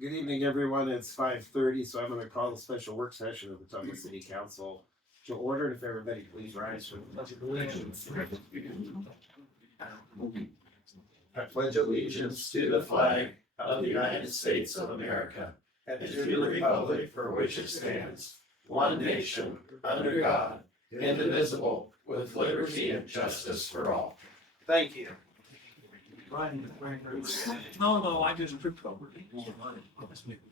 Good evening, everyone. It's 5:30, so I'm going to call the special work session of the Ottumwa City Council to order. If everybody please rise for the pledge of allegiance. I pledge allegiance to the flag of the United States of America and to the republic for which it stands, one nation, under God, indivisible, with liberty and justice for all. Thank you. No, I just tripped over.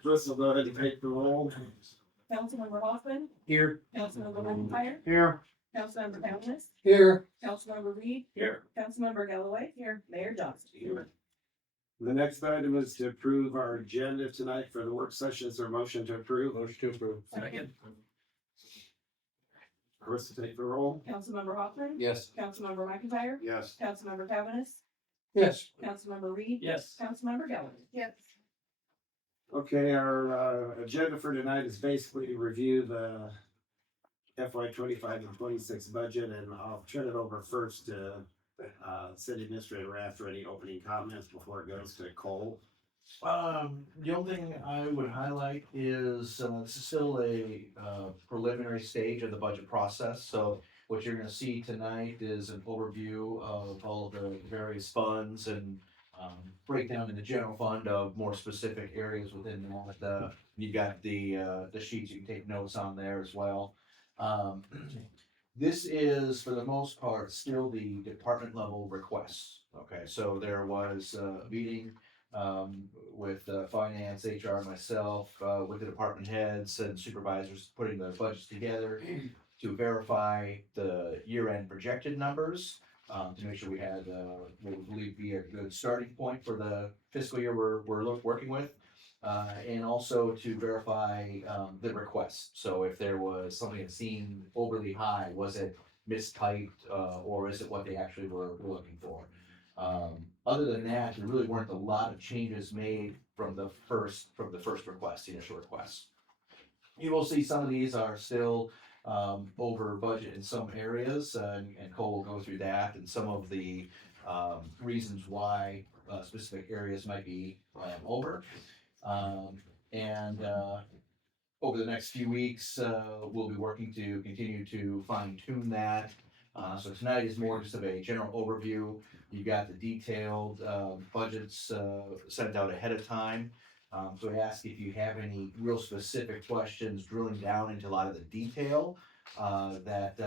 Chris will go ahead and take the roll. Councilmember Hoffman, Here. Councilmember McIntyre, Here. Councilmember Towns, Here. Councilmember Reed, Here. Councilmember Galloway, here, Mayor Johnson. The next item is to approve our agenda tonight for the work session. Is there a motion to approve? Motion to approve. Second. Chris will take the roll. Councilmember Hoffman, Yes. Councilmember McIntyre, Yes. Councilmember Towns, Yes. Councilmember Reed, Yes. Councilmember Galloway. Yes. Okay, our agenda for tonight is basically to review the FY 25 and 26 budget, and I'll turn it over first to City Administrator after any opening comments before it goes to Cole. The only thing I would highlight is, this is still a, preliminary stage of the budget process, so what you're gonna see tonight is an overview of all of the various funds and, breakdown in the general fund of more specific areas within that. You've got the sheets, you can take notes on there as well. This is, for the most part, still the department level requests, okay, so there was a meeting with finance, HR, myself, with the department heads and supervisors putting the budgets together to verify the year-end projected numbers, to make sure we had what we believe be a good starting point for the fiscal year we're working with, and also to verify the requests. So if there was something that seemed overly high, was it mistyped, or is it what they actually were looking for? Other than that, there really weren't a lot of changes made from the first request, the initial request. You will see some of these are still over budget in some areas, and Cole will go through that and some of the reasons why specific areas might be over. Over the next few weeks, we'll be working to continue to fine tune that. So tonight is more just of a general overview. You got the detailed budgets sent out ahead of time. So I ask if you have any real specific questions drilling down into a lot of the detail, that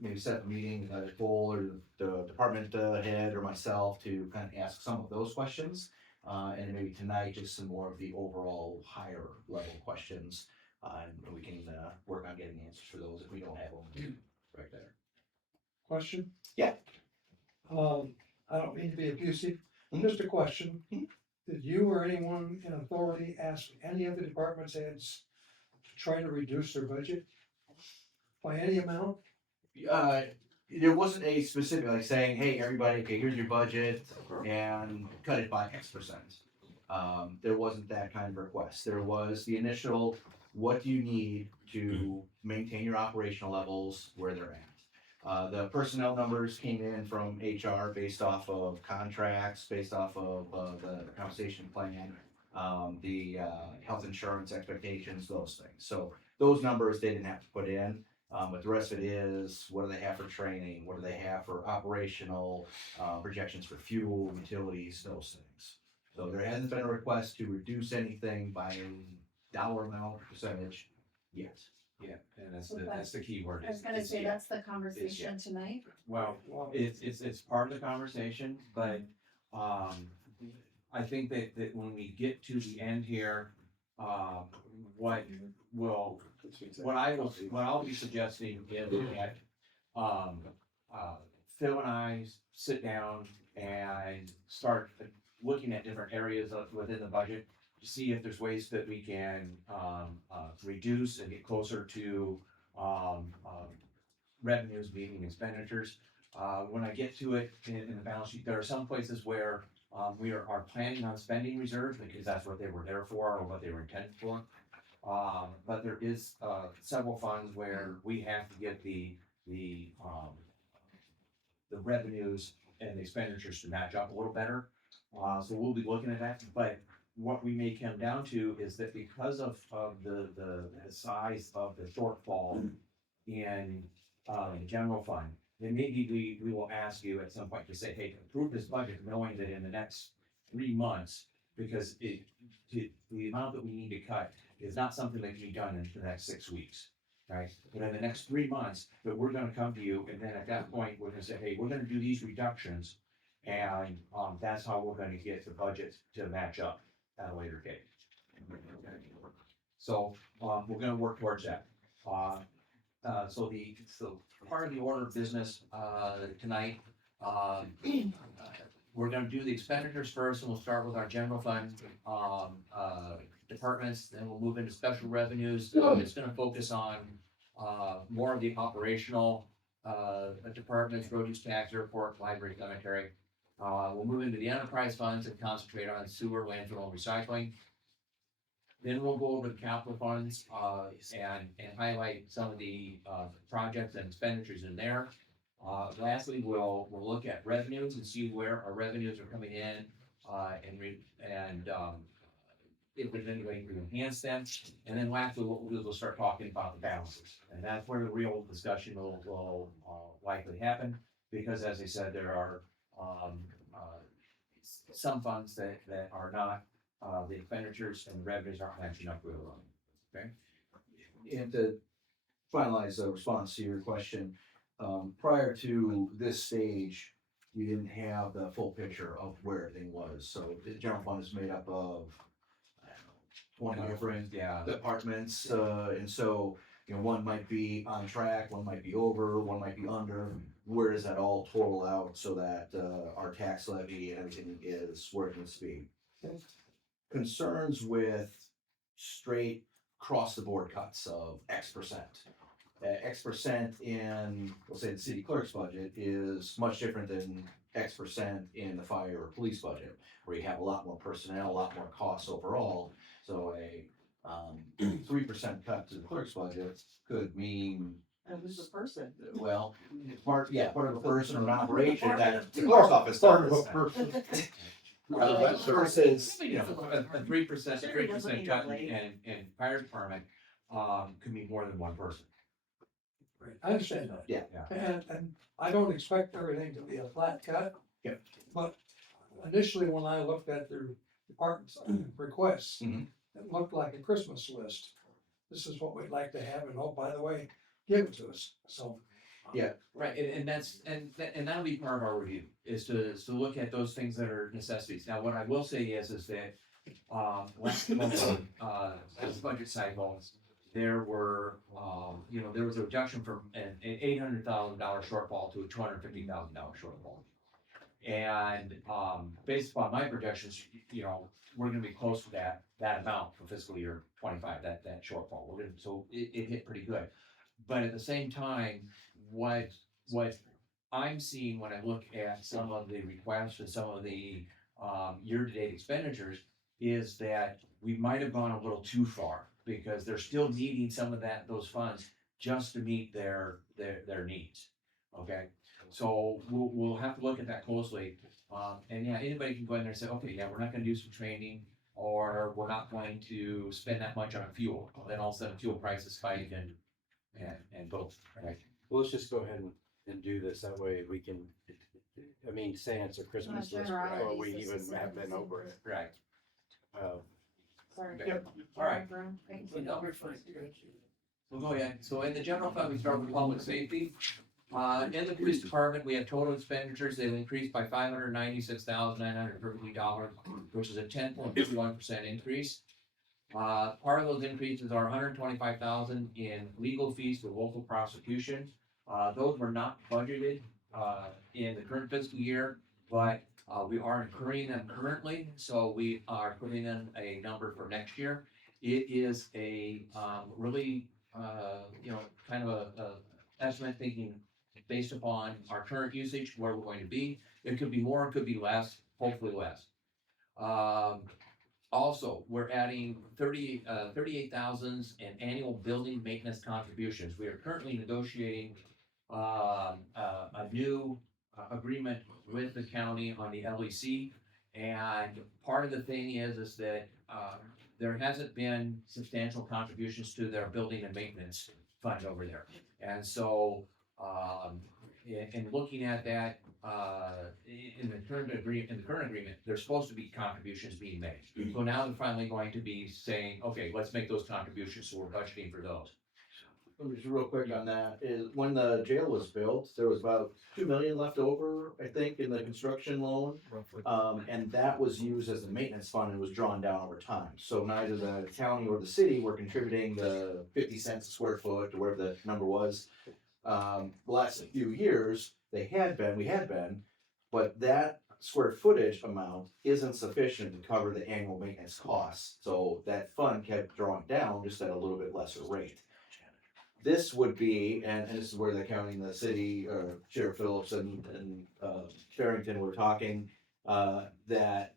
maybe set up a meeting, Cole or the department head or myself to kind of ask some of those questions. And maybe tonight, just some more of the overall higher level questions. And we can work on getting answers for those if we don't have them right there. Question? Yeah. I don't mean to be abusive, just a question. Did you or anyone in authority ask any of the department heads to try to reduce their budget by any amount? There wasn't a specific, like saying, hey, everybody, okay, here's your budget and cut it by X%. There wasn't that kind of request. There was the initial, what do you need to maintain your operational levels where they're at? The personnel numbers came in from HR based off of contracts, based off of the compensation plan, the health insurance expectations, those things. So those numbers they didn't have to put in. But the rest of it is, what do they have for training? What do they have for operational projections for fuel, utilities, those things? So there hasn't been a request to reduce anything by a dollar amount or percentage yet. Yeah, and that's the key word. I was gonna say, that's the conversation tonight. Well, it's part of the conversation, but, I think that when we get to the end here, what I'll be suggesting is that, Phil and I sit down and start looking at different areas within the budget to see if there's ways that we can reduce and get closer to revenues meeting expenditures. When I get to it in the balance sheet, there are some places where we are planning on spending reserves because that's what they were there for or what they were intended for. But there is several funds where we have to get the revenues and the expenditures to match up a little better. So we'll be looking at that, but what we may come down to is that because of the size of the shortfall in, the general fund, then maybe we will ask you at some point to say, hey, approve this budget, knowing that in the next 3 months, because the amount that we need to cut is not something that can be done in the next 6 weeks, right? But in the next 3 months, that we're gonna come to you, and then at that point, we're gonna say, hey, we're gonna do these reductions, and, that's how we're gonna get the budget to match up at a later date. So, we're gonna work towards that. So part of the order of business, tonight, we're gonna do the expenditures first, and we'll start with our general fund, departments, then we'll move into special revenues. It's gonna focus on, more of the operational, departments, road use tax, airport, library, cemetery. We'll move into the enterprise funds and concentrate on sewer, landfill, and recycling. Then we'll go over the capital funds, and highlight some of the, projects and expenditures in there. Lastly, we'll look at revenues and see where our revenues are coming in, and if there's any way to enhance them. And then lastly, what we'll do is we'll start talking about the balances. And that's where the real discussion will likely happen, because as I said, there are, some funds that are not, the expenditures and the revenues aren't matching up really well. Okay? And to finalize a response to your question, prior to this stage, we didn't have the full picture of where everything was. So the general fund is made up of, I don't know, 20 different Yeah. departments, and so, you know, one might be on track, one might be over, one might be under. Where does that all total out so that, our tax levy and everything is where it needs to be? Concerns with straight across the board cuts of X%. X% in, let's say, the city clerk's budget is much different than X% in the fire or police budget, where you have a lot more personnel, a lot more costs overall. So a 3% cut to the clerk's budget could mean, And who's the person? well, part of a person or an operation that the clerk's office does. Versus, You know, a 3% cut in fire department, could be more than one person. Right, I understand that. Yeah. And I don't expect everything to be a flat cut. Yep. But initially, when I looked at their department's requests, Mhm. it looked like a Christmas list. This is what we'd like to have, and oh, by the way, give it to us, so. Right, and that'll be part of our review, is to look at those things that are necessities. Now, what I will say is that, last budget cycle, there were, there was a reduction from an $800,000 shortfall to a $250,000 shortfall. And, based upon my projections, we're gonna be close to that amount for fiscal year 25, that shortfall. So it hit pretty good. But at the same time, what I'm seeing when I look at some of the requests and some of the, year-to-date expenditures is that we might have gone a little too far, because they're still needing some of those funds just to meet their needs. Okay, so we'll have to look at that closely. And yeah, anybody can go in there and say, okay, yeah, we're not gonna do some training, or we're not going to spend that much on fuel. Then all of a sudden fuel prices spike and both, right? Well, let's just go ahead and do this, that way we can, saying it's a Christmas list before we generalities, even this is have been simple. over it. Right. Sorry. Yep. All right. Thank Good you. number, We'll go ahead. So in the general fund, we start with public safety. In the police department, we have total expenditures. They've increased by $596,950, which is a 10.51% increase. Part of those increases are $125,000 in legal fees for local prosecution. Those were not budgeted, in the current fiscal year, but, we are incurring them currently, so we are putting in a number for next year. It is a, really, kind of a estimate thinking based upon our current usage, where we're going to be. It could be more, it could be less, hopefully less. Also, we're adding 38,000 in annual building maintenance contributions. We are currently negotiating, a new agreement with the county on the LEC. And part of the thing is that, there hasn't been substantial contributions to their building and maintenance fund over there. And so, in looking at that, in the current agreement, there's supposed to be contributions being made. So now they're finally going to be saying, okay, let's make those contributions, so we're budgeting for those. Just real quick on that, is when the jail was built, there was about 2 million left over, I think, in the construction loan. And that was used as the maintenance fund and was drawn down over time. So neither the county or the city were contributing the 50 cents a square foot or whatever the number was. The last few years, we had been, but that square footage amount isn't sufficient to cover the annual maintenance costs. So that fund kept drawing down just at a little bit lesser rate. This would be, and this is where the county and the city, Sheriff Phillips and Farrington were talking, that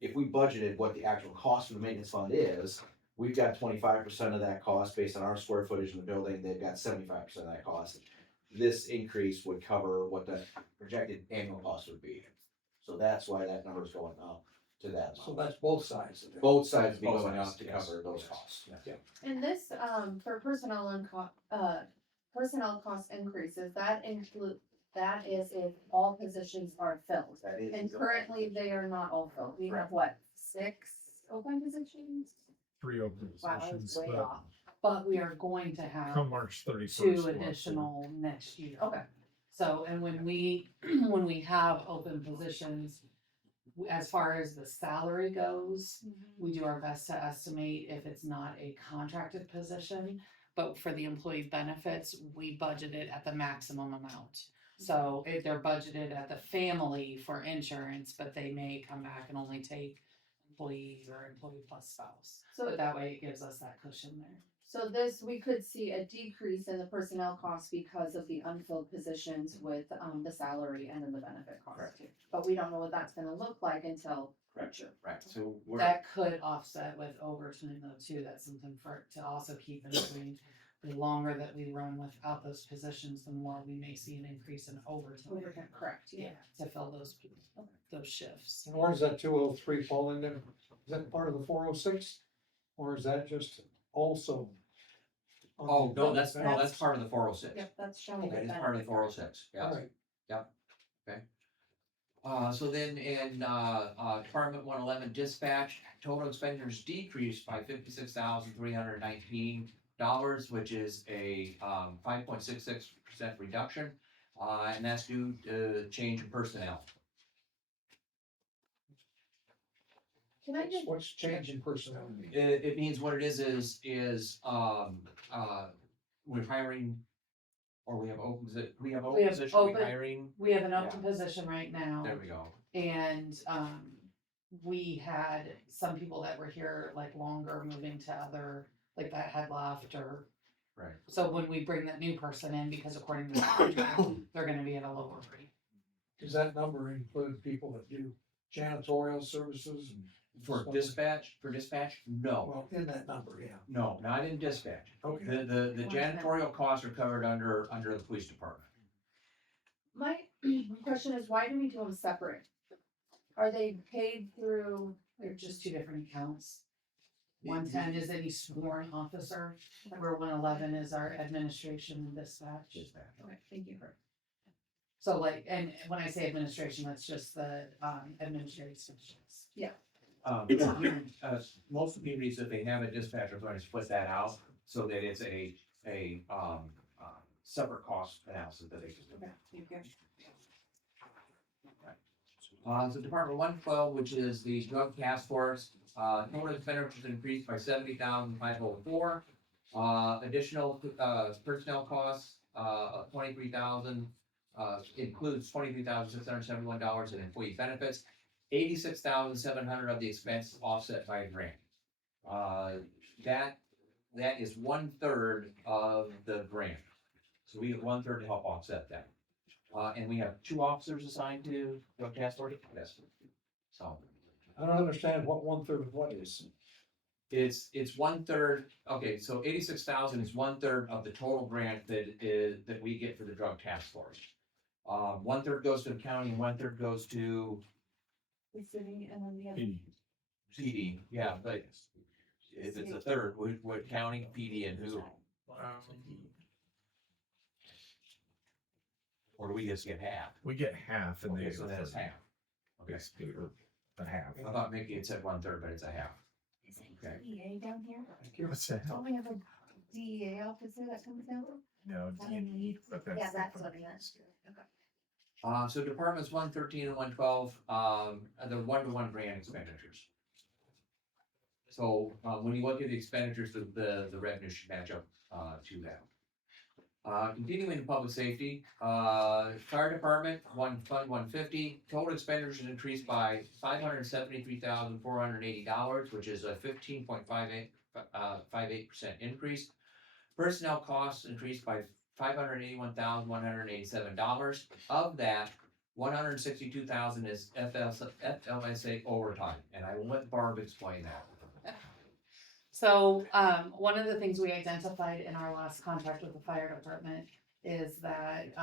if we budgeted what the actual cost of the maintenance fund is, we've got 25% of that cost based on our square footage in the building, they've got 75% of that cost. This increase would cover what the projected annual cost would be. So that's why that number is going up to that So amount. that's both sides of it. Both sides be Both going sides, up to yes, cover those yes, costs. yes. And this, for personnel cost increases, that is if all positions are filled. That is. And currently, they are not all filled. We have what, 6 open positions? 3 open Wow, I was positions, way but off. But we are going to have come March 31st. 2 we'll have to- additional next year. Okay, So, and when we, when we have open positions, as far as the salary goes, we do our best to estimate if it's not a contracted position. But for the employee benefits, we budget it at the maximum amount. So if they're budgeted at the family for insurance, but they may come back and only take employee or employee plus spouse. so, But that way it gives us that cushion there. so this, we could see a decrease in the personnel costs because of the unfilled positions with, the salary and then the benefit cost Correct. too. But we don't know what that's gonna look like until. Sure. Right, so we're. That could offset with overtime though too, that's something for, to also keep in mind. The longer that we run without those positions, the more we may see an increase in overtime. Overtime, correct, Yeah, to fill those shifts. And where does that 203 fall in there? Is that part of the 406? Or is that just also? on Oh, the no, that's benefits? part of the 406. Yep, that's showing. That the is part of the benefit. 406, yeah. All right. So then in, Department 111 dispatch, total expenditures decreased by $56,319, which is a, 5.66% reduction. And that's due to change in personnel. Can I just, What's changing personnel? mean? It means what it is, we're hiring, or we have open, we have We open have position, open- we're hiring, We have an open position right now. there we go. And, we had some people that were here like longer moving to other, like that had left or. Right. So when we bring that new person in, because according to the contract, they're gonna be at a lower rate. Does that number include people that do janitorial services? and For stuff? dispatch, no, Well, in that number, yeah. no, not in dispatch. Okay. The janitorial costs are covered under the police department. my question is, why do we do them separate? Are they paid through, They're just 2 different accounts. 110 is any sworn officer, where 111 is our administration and dispatch. okay, thank you. So like, and when I say administration, that's just the, administrative functions. Most communities, if they have a dispatcher, are going to split that out so that it's a separate cost analysis that they can do. Okay, thank you. So Department 112, which is the drug task force, total expenditures increased by 70,504. Additional, personnel costs, of 23,000, includes $23,671 in employee benefits. 86,700 of the expense offset by a grant. That is 1/3 of the grant. So we get 1/3 to help offset that. And we have 2 officers assigned to drug task force. Yes. So I don't understand what 1/3 of what is. it's 1/3. Okay, so 86,000 is 1/3 of the total grant that we get for the drug task force. 1/3 goes to the county and 1/3 goes to The city and then the other. PD, yeah, but if it's a third, what county, PD and who? Or do we just get half? We get half and they Okay, so that's half. Okay, basically, or a half. I thought Mickey had said 1/3, but it's a half. Is it Okay. DEA down here? What's that? Don't we have a DEA officer that comes down? No, but that's. Yeah, that's what it is. So departments 113 and 112, the 1-to-1 grant expenditures. So, when you look at the expenditures, the revenue should match up, to that. Continuing in public safety, fire department, fund 150, total expenditures increased by $573,480, which is a 15.58% increase. Personnel costs increased by $581,187. Of that, $162,000 is FLSA overtime, and I will let Barb explain that. So, one of the things we identified in our last contract with the fire department is that,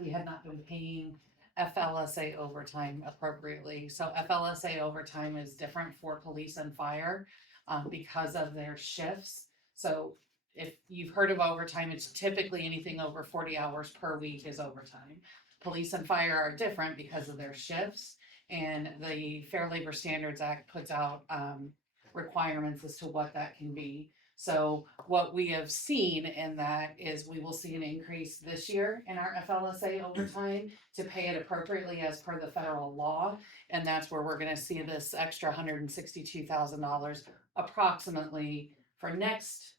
we had not been paying FLSA overtime appropriately. So FLSA overtime is different for police and fire, because of their shifts. So if you've heard of overtime, it's typically anything over 40 hours per week is overtime. Police and fire are different because of their shifts, and the Fair Labor Standards Act puts out, requirements as to what that can be. So what we have seen in that is we will see an increase this year in our FLSA overtime to pay it appropriately as per the federal law. And that's where we're gonna see this extra $162,000 approximately for next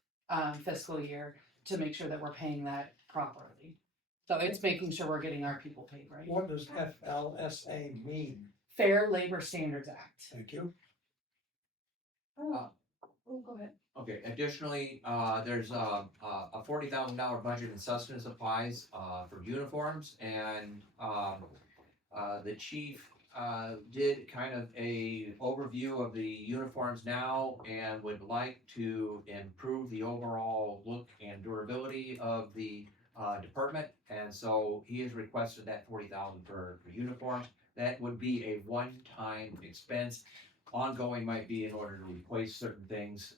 fiscal year to make sure that we're paying that properly. So it's making sure we're getting our people paid right. What does FLSA mean? Fair Labor Standards Act. Thank you. Oh, go ahead. Okay, additionally, there's a $40,000 budget in sustenance supplies, for uniforms, and, the chief, did kind of a overview of the uniforms now and would like to improve the overall look and durability of the, department, and so he has requested that $40,000 for uniforms. That would be a one-time expense. Ongoing might be in order to replace certain things,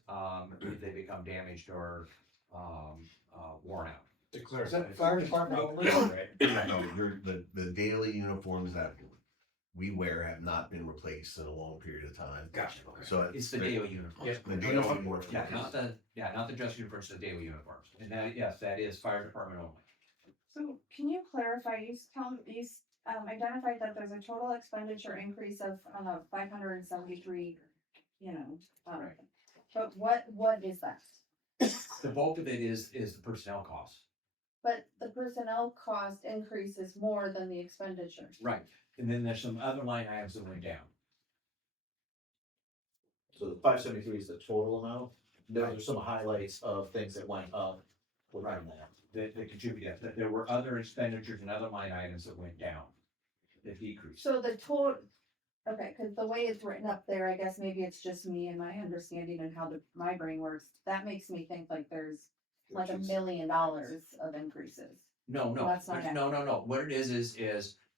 if they become damaged or, worn out. To Is clarify. that fire department only? No, the daily uniforms that we wear have not been replaced in a long period of time. Gotcha. So It's the daily uniform. Yes. The daily uniforms. Yeah, not the dress uniforms, the daily uniforms. And that, yes, that is fire department only. So can you clarify, identified that there's a total expenditure increase of, 573, Right. but what is that? The bulk of it is the personnel costs. But the personnel cost increase is more than the expenditure. Right. And then there's some other line items that went down. So the 573 is the total amount. Those are some highlights of things that went up within that. That contributed, that there were other expenditures and other line items that went down, that decreased. So the total, okay, cause the way it's written up there, I guess maybe it's just me and my understanding and how my brain works. That makes me think like there's like $1 million of increases. No, That's not it. no. What it is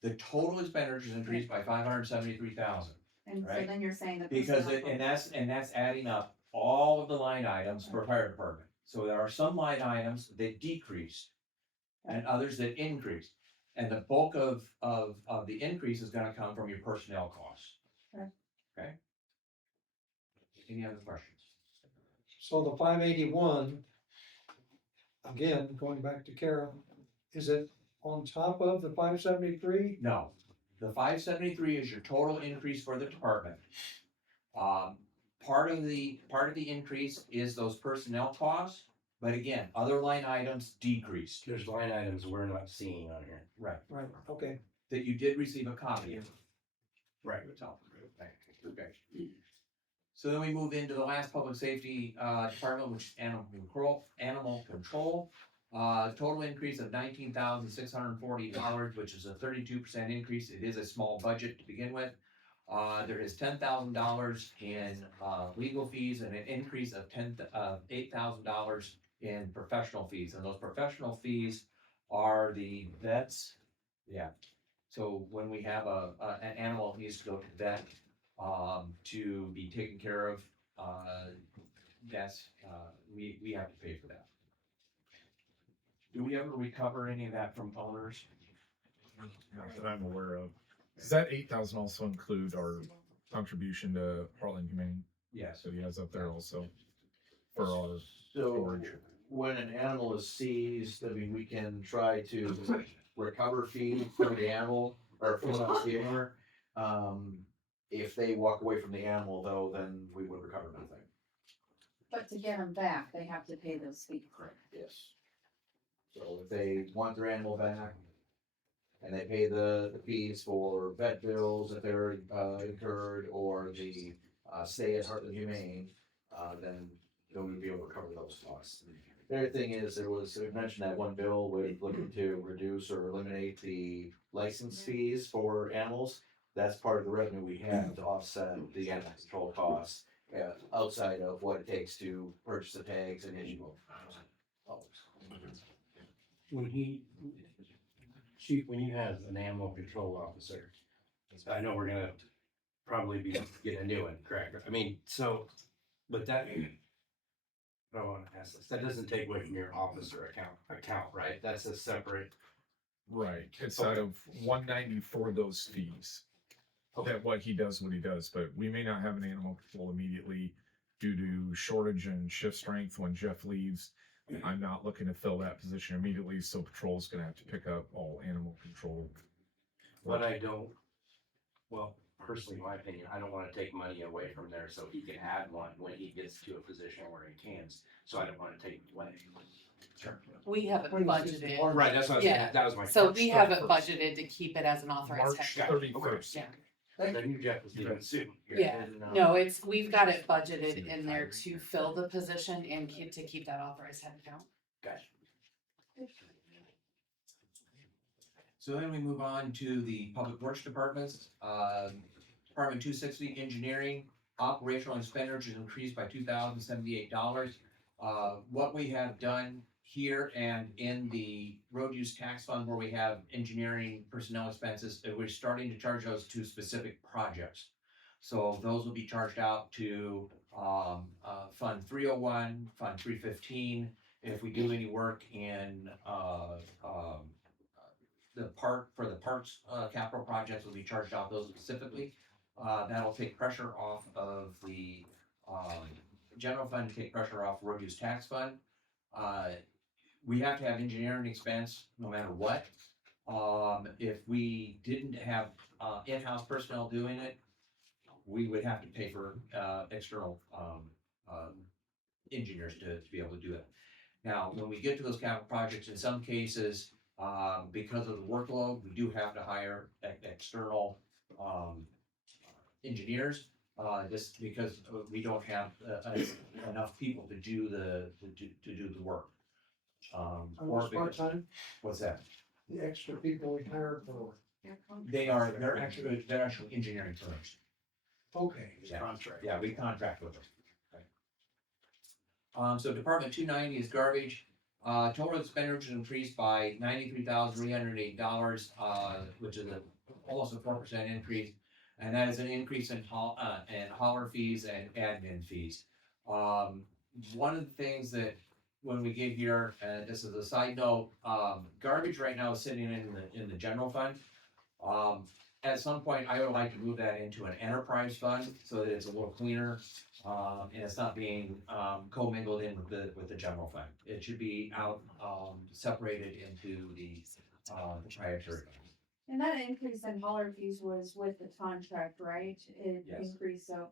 the total expenditures increased by 573,000. And so Right. then you're saying that. Because that's adding up all of the line items for fire department. So there are some line items that decreased and others that increased. And the bulk of the increase is gonna come from your personnel costs. Okay. Okay? Any other questions? So the 581, again, going back to Kara, is it on top of the 573? No, the 573 is your total increase for the department. Part of the increase is those personnel costs, but again, other line items decreased. There's line items we're not seeing on here. Right. Right, okay. That you did receive a copy of. Right. Okay. So then we move into the last public safety, department, which is animal control. Total increase of $19,640, which is a 32% increase. It is a small budget to begin with. There is $10,000 in, legal fees and an increase of $8,000 in professional fees. And those professional fees are the vets. Yeah. So when we have an animal needs to go to the vet, to be taken care of, we have to pay for that. Do we ever recover any of that from owners? Not that I'm aware of. Does that 8,000 also include our contribution to Heartland Humane? Yes. So he has up there also for our So storage. when an animal is seized, I mean, we can try to recover feed from the animal or from the owner. If they walk away from the animal though, then we would recover nothing. But to get them back, they have to pay those fees. Yes. So if they want their animal back and they pay the fees for vet bills if they're incurred or the stay at Heartland Humane, then we'll be able to cover those costs. The other thing is we mentioned that one bill with looking to reduce or eliminate the license fees for animals. That's part of the revenue we have to offset the animal control costs outside of what it takes to purchase the tags and issue them. Chief, when you have an animal control officer, I know we're gonna probably be getting a new one, correct? I mean, so, but that, I don't wanna ask this, that doesn't take away from your officer account, right? That's a separate. Right. It's out of 190 for those fees. That what he does, but we may not have an animal control immediately due to shortage and shift strength when Jeff leaves. I'm not looking to fill that position immediately, so patrol's gonna have to pick up all animal control. But I don't, well, personally, in my opinion, I don't wanna take money away from there so he can add one when he gets to a position where he can. So I don't wanna take it away. Sure. We haven't budgeted. Right, that's what I was Yeah. saying, that was my. So we haven't 31st. budgeted to keep it as an authorized March head. 31st. Yeah. Then you Jeff was leaving soon. Yeah. No, we've got it budgeted in there to fill the position and to keep that authorized head count. Gotcha. So then we move on to the Public Works Departments. Department 260 Engineering, operational expenditures increased by $2,078. What we have done here and in the road use tax fund where we have engineering personnel expenses, we're starting to charge those to specific projects. So those will be charged out to Fund 301, Fund 315. If we do any work in the parks capital projects will be charged out those specifically. That'll take pressure off of the general fund, take pressure off road use tax fund. We have to have engineering expense no matter what. If we didn't have in-house personnel doing it, we would have to pay for external engineers to be able to do it. Now, when we get to those capital projects, in some cases, because of the workload, we do have to hire external engineers, just because we don't have enough people to do the work. Are Or those because- part-time? What's that? The extra people we hired for, They're actually engineering firms. okay. Yeah. Contract. Yeah, we contract with them. So Department 290 is garbage. Total expenditures increased by $93,308, which is almost a 4% increase. And that is an increase in hauler fees and admin fees. One of the things that when we get here, and this is a side note, garbage right now is sitting in the general fund. At some point, I would like to move that into an enterprise fund so that it's a little cleaner, and it's not being commingled in with the general fund. It should be out separated into the proprietary fund. And that increase in hauler fees was with the contract, right? It Yes. increased, so.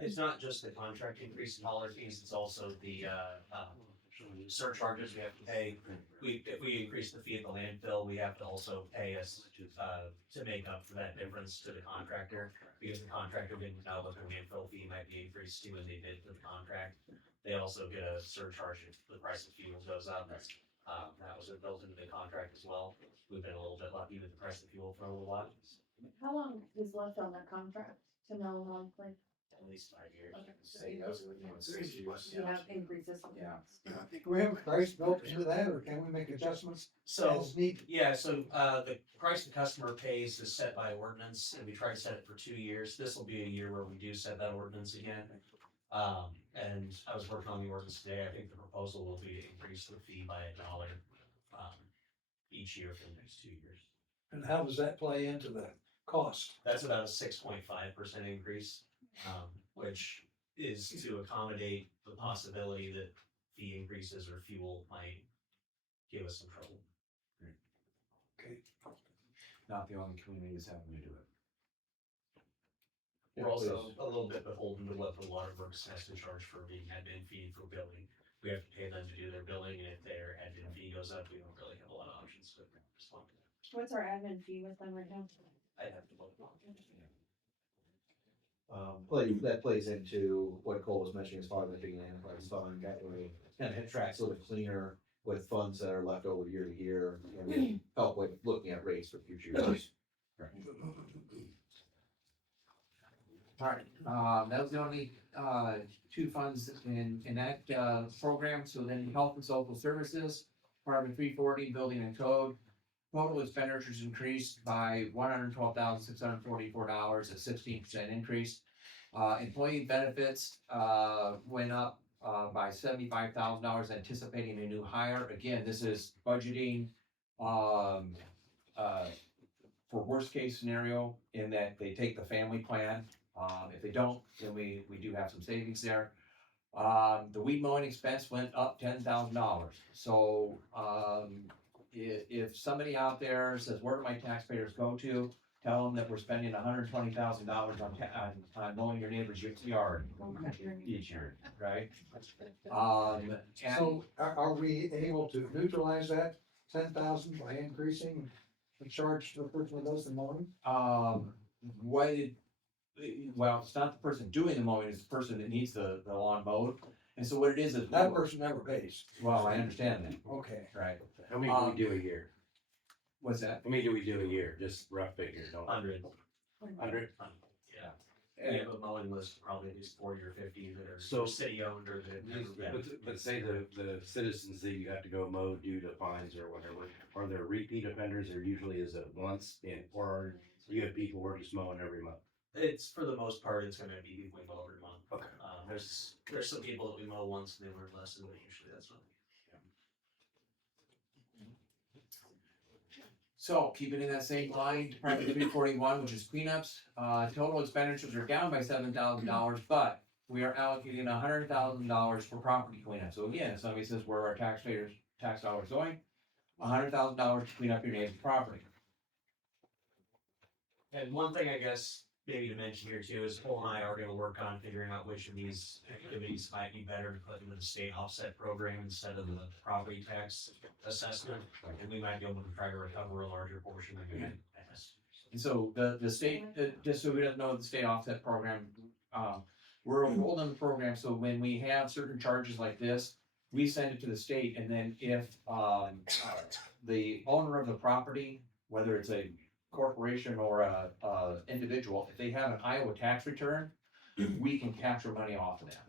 It's not just the contract increase in hauler fees, it's also the surcharges we have to pay. If we increase the fee at the landfill, we have to also pay us to make up for that difference to the contractor, because the contractor didn't know what the landfill fee might be increased to when they bid for the contract. They also get a surcharge if the price of fuel goes up. That was built into the contract as well. We've been a little bit lucky with the price of fuel for a little while. How long is left on that contract to know monthly? at least 5 years. Say those are the ones, 6 years. You have increases. Yeah. Do we have a price built into that, or can we make adjustments So, as needed? yeah, so, the price the customer pays is set by ordinance, and we try to set it for 2 years. This will be a year where we do set that ordinance again. And I was working on the ordinance today. I think the proposal will be to increase the fee by $1, each year for the next 2 years. And how does that play into the cost? That's about a 6.5% increase, which is to accommodate the possibility that fee increases or fuel might give us some trouble. Okay, Not the only communities having to do it. We're also a little bit beholden to what the waterworks has to charge for being admin fee for billing. We have to pay them to do their billing, and if their admin fee goes up, we don't really have a lot of options to respond to that. What's our admin fee with them right now? I'd have to look. That plays into what Cole was mentioning as far as being an enterprise fund, that way, kind of tracks a little bit cleaner with funds that are left over year to year, and help with looking at rates for future years. Alright, that was the only, two funds in that, program, so then Health and Social Services, Department 340, Building and Code. Total expenditures increased by $112,644, a 16% increase. Employee benefits, went up, by $75,000, anticipating a new hire. Again, this is budgeting, for worst case scenario, in that they take the family plan. If they don't, then we do have some savings there. The weed mowing expense went up $10,000. So, if somebody out there says, where do my taxpayers go to? Tell them that we're spending $120,000 on mowing your neighbor's yard each year, right? And so are we able to neutralize that 10,000 by increasing the charge to the person who does the mowing? Well, it's not the person doing the mowing, it's the person that needs the lawn mowed. And so what it is That person never pays. well, I understand that, Okay. right? How many do we do a year? What's that? How many do we do a year? Just rough figure, don't. 100. 100? Yeah. We have a mowing list, probably at least 40 or 50 that are So- city owned or that. But say the citizens that you have to go mow due to fines or whatever, are there repeat offenders, or usually is it once or you have people who are just mowing every month? It's, for the most part, it's gonna be people we mow every month. Okay. There's some people that we mow once and they learn lesson, but usually that's not. So keeping in that same line, Department 341, which is cleanups, total expenditures are down by $7,000, but we are allocating $100,000 for property cleanup. So again, if somebody says where are our tax dollars going, $100,000 to clean up your neighbor's property. And one thing I guess maybe to mention here too is Cole and I are gonna work on figuring out which of these activities might be better to put into the state offset program instead of the property tax assessment. And we might be able to try to recover a larger portion of it. And so the state, just so we don't know the state offset program, we're enrolled in the program, so when we have certain charges like this, we send it to the state, and then if, the owner of the property, whether it's a corporation or a individual, if they have an Iowa tax return, we can capture money off of that.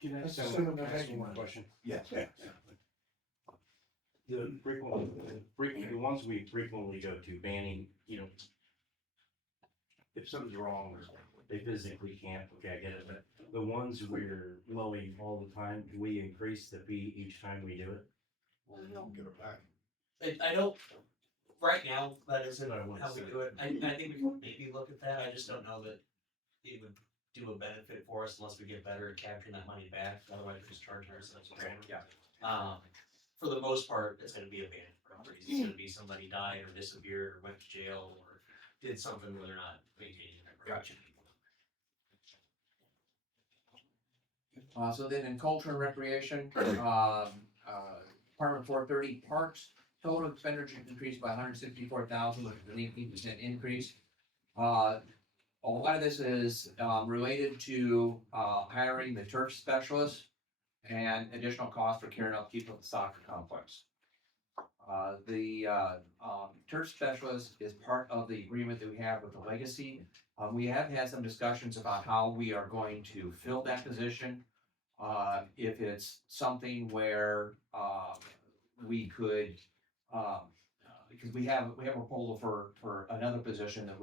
Can I Let's ask assume they're one making one. question? Yeah. The ones we frequently go to banning, if something's wrong, they physically can't, okay, I get it, but the ones we're mowing all the time, do we increase the fee each time we do it? Well, you don't get it back. I don't, right now, that isn't how we do it. I think we can maybe look at that. I just don't know that it would do a benefit for us unless we get better at capturing that money back. Otherwise, we're just charging ourselves. Yeah. For the most part, it's gonna be abandoned properties. It's gonna be somebody died or disappeared or went to jail or did something where they're not maintaining their property. So then in culture and recreation, Department 430 parks, total expenditure increased by $164,000, which is an 18% increase. A lot of this is related to hiring the turf specialist and additional costs for care and upkeep of the soccer complex. The turf specialist is part of the agreement that we have with the legacy. We have had some discussions about how we are going to fill that position. If it's something where, we could, because we have a proposal for another position that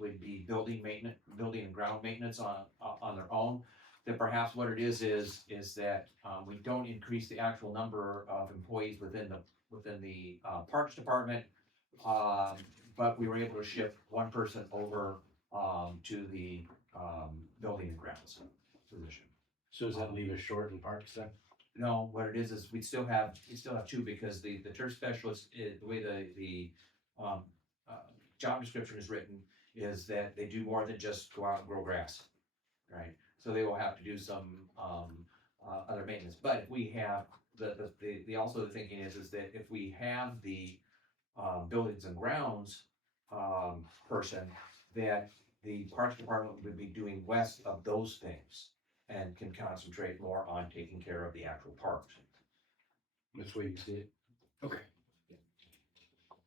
would be building and ground maintenance on their own. That perhaps what it is that, we don't increase the actual number of employees within the Parks Department. But we were able to shift one person over, to the, building and grounds position. So does that leave us short in parks then? No, what it is we still have two, because the turf specialist, the way the job description is written is that they do more than just go out and grow grass, right? So they will have to do some, other maintenance, but if we have, also the thinking is that if we have the, buildings and grounds, person, that the Parks Department would be doing less of those things and can concentrate more on taking care of the actual parks. That's the way you see it? Okay.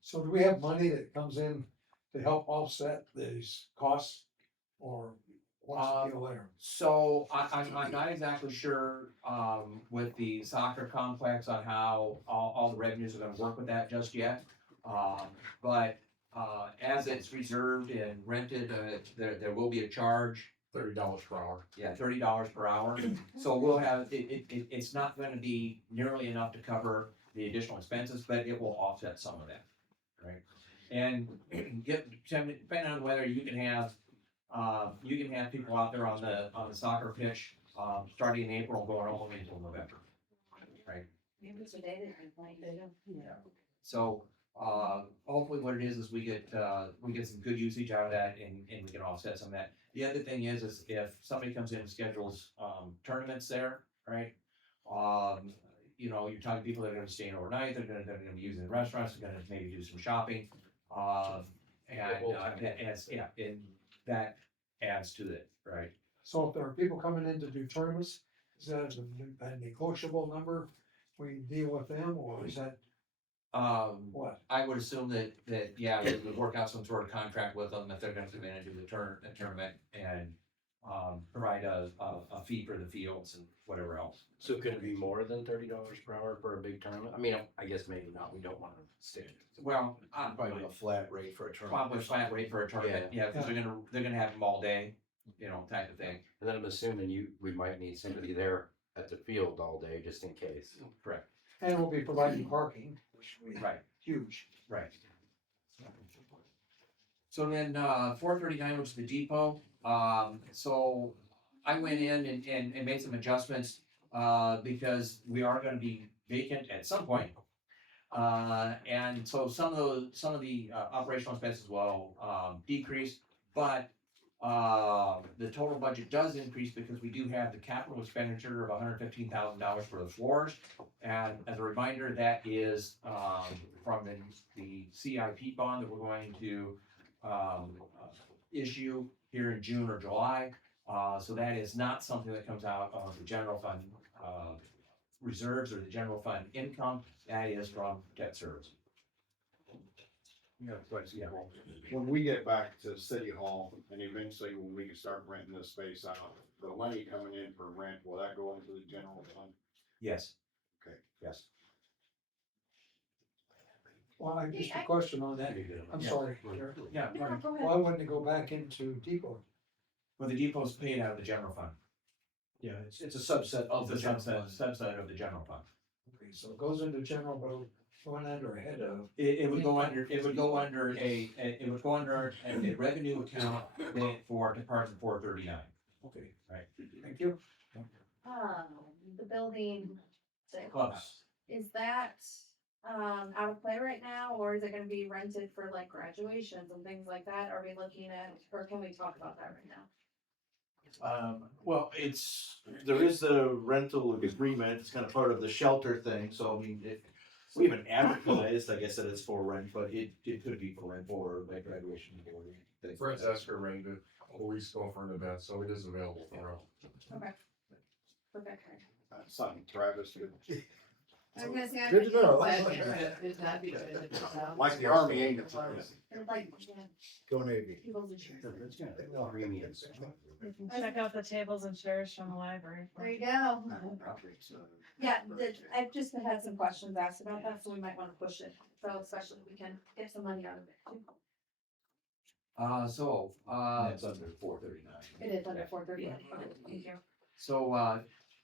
So do we have money that comes in to help offset these costs? Or what's the deal there? So I'm not exactly sure, with the soccer complex on how all the revenues are gonna work with that just yet. But as it's reserved and rented, there will be a charge. $30 per hour. Yeah, $30 per hour. So we'll have, it's not gonna be nearly enough to cover the additional expenses, but it will offset some of that, right? And depending on whether you can have people out there on the soccer pitch, starting in April, going all the way until November, right? Maybe today they can find it. So, hopefully what it is we get some good usage out of that and we can offset some of that. The other thing is if somebody comes in and schedules, tournaments there, right? You know, you're talking people that are gonna be staying overnight, they're gonna be using the restaurants, they're gonna maybe do some shopping. And that adds to it, right? So if there are people coming in to do tournaments, is that a negotiable number? We deal with them, or is that what? I would assume that yeah, we would work out some sort of contract with them if they're gonna come in and do the tournament and provide a fee for the fields and whatever else. So could it be more than $30 per hour for a big tournament? I mean, I guess maybe not, we don't wanna stick. Well, Probably a flat rate for a tournament. probably a flat rate for a tournament, yeah, because they're gonna have them all day, you know, type of thing. And then I'm assuming we might need somebody there at the field all day, just in case. Correct. And we'll be providing parking, which we, Right, huge. right. So then, 439 was the depot. So I went in and made some adjustments, because we are gonna be vacant at some point. And so some of the operational expenses will decrease, but the total budget does increase because we do have the capital expenditure of $115,000 for the floors. And as a reminder, that is from the CIP bond that we're going to issue here in June or July. So that is not something that comes out of the general fund reserves or the general fund income. That is from debt service. Yeah, question. Yeah. When we get back to City Hall and eventually when we can start renting this space out, the money coming in for rent, will that go into the general fund? Yes. Okay. Yes. Well, I just a question on that. I'm Yeah. sorry. Yeah. No, go ahead. Why wouldn't it go back into depot? Well, the depot's paid out of the general fund. Yeah, it's a subset of the It's a general subset, fund. subset of the general fund. Okay, so it goes into general, but going under a head of. It would go under a revenue account for Department 439. Okay. Right. Thank you. The building, Clubhouse. is that, out of play right now, or is it gonna be rented for like graduations and things like that? Are we looking at, or can we talk about that right now? Well, there is the rental agreement, it's kind of part of the shelter thing, so I mean, we haven't advertised, I guess that it's for rent, but it could be for rent or like graduation. or Fred's asked her ring to always go for an event, so it is available for her. Okay. Perfect. Something Travis could I was gonna say, I Good to know. That'd be good. That'd be good. Like the army, ain't it? They're like, Go Navy. people's insurance. Check out the tables and chairs from the library. There you go. Yeah, I've just had some questions asked about that, so we might wanna push it, so especially if we can get some money out of it too. That's under 439. It is under 430. Thank you.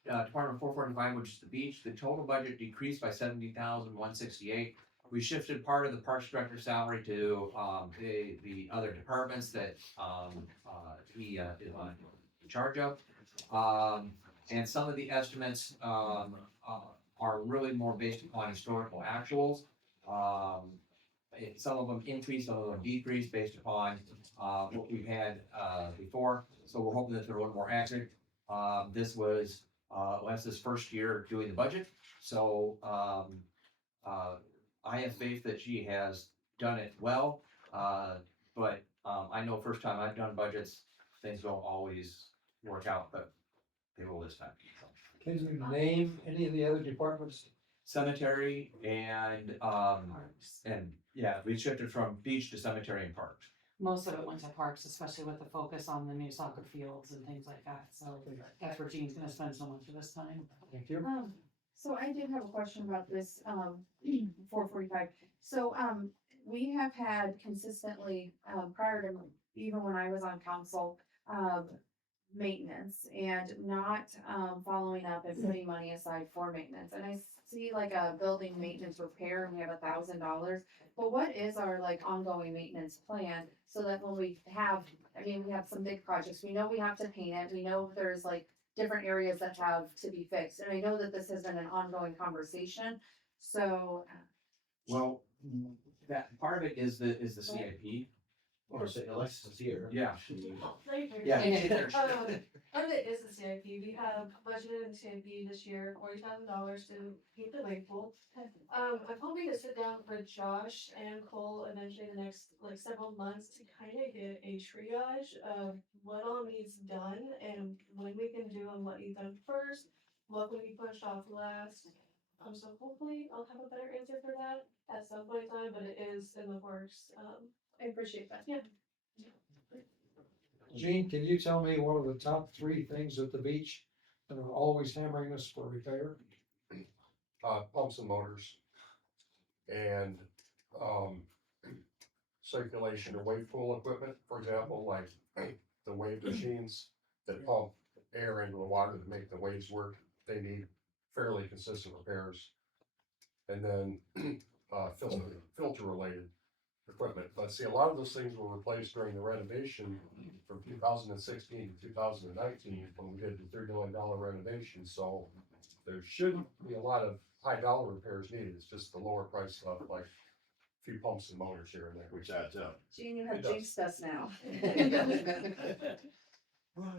Department 445, which is the beach, the total budget decreased by 70,168. We shifted part of the parks director salary to, the other departments that, he, is in charge of. And some of the estimates, are really more based upon historical actuals. Some of them increased, some of them decreased based upon, what we've had, before. So we're hoping that they're a little more accurate. This was, Leslie's first year doing the budget, so, I have faith that she has done it well, but, I know first time I've done budgets, things don't always work out, but they will this time. So. Can you name any of the other departments? Cemetery and yeah, we shifted from beach to cemetery and parks. Most of it went to parks, especially with the focus on the new soccer fields and things like that, so that's where Jean's gonna spend so much of this time. Thank you. So I did have a question about this, 445. So, we have had consistently, prior to, even when I was on council, maintenance and not, following up and putting money aside for maintenance. And I see like a building maintenance repair and we have $1,000. But what is our like ongoing maintenance plan so that when we have, I mean, we have some big projects, we know we have to paint it, we know there's like different areas that have to be fixed. And I know that this has been an ongoing conversation, so. Well, that part of it is the CIP. Or say Alexis is here. Yeah. Later. Yeah. Part of it is the CIP. We have budgeted in CIP this year, $40,000 to paint the wave pool. I'm hoping to sit down with Josh and Cole eventually in the next like several months to kind of get a triage of what all needs done and when we can do and what needs done first, what can be pushed off last. So hopefully I'll have a better answer for that at some point in time, but it is in the works. I appreciate that. Yeah. Jean, can you tell me what are the top 3 things at the beach that are always hammering us for repair? Pumps and motors. And, circulation or wave pool equipment, for example, like the wave machines that pump air into the water to make the waves work, they need fairly consistent repairs. And then, filter related equipment. But see, a lot of those things were replaced during the renovation from 2016 to 2019 when we did the $3 million renovation. So there shouldn't be a lot of high dollar repairs needed. It's just the lower price stuff like a few pumps and motors here and there. Which adds up. Gene, you have It does. jinxed us now.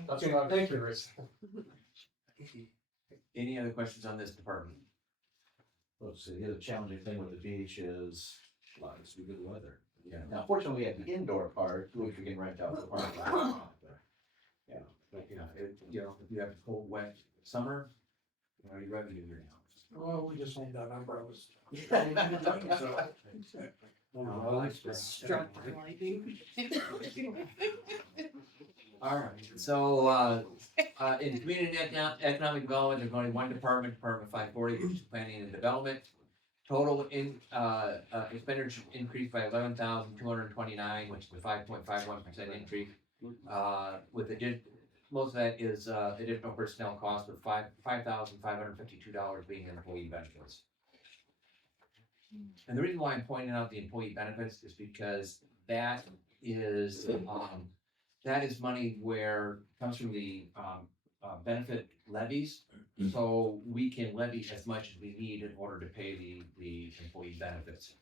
That's what I'm curious. Any other questions on this department? Let's see, the other challenging thing with the beach is lots of good weather. Yeah. Now, fortunately, we have the indoor part, which we can rent out for parking lot. Yeah, but if you have a cold, wet summer, your revenue is Well, we just need that umbrellas. Struck by lightning. All right, so, in community economic development, there's only one department, Department 540, which is planning and development. Total expenditure increased by 11,229, which is a 5.51% increase. With most of that is, additional personnel costs with $5,552 being employee benefits. And the reason why I'm pointing out the employee benefits is because that is money where comes from the benefit levies. So we can levy as much as we need in order to pay the employee benefits.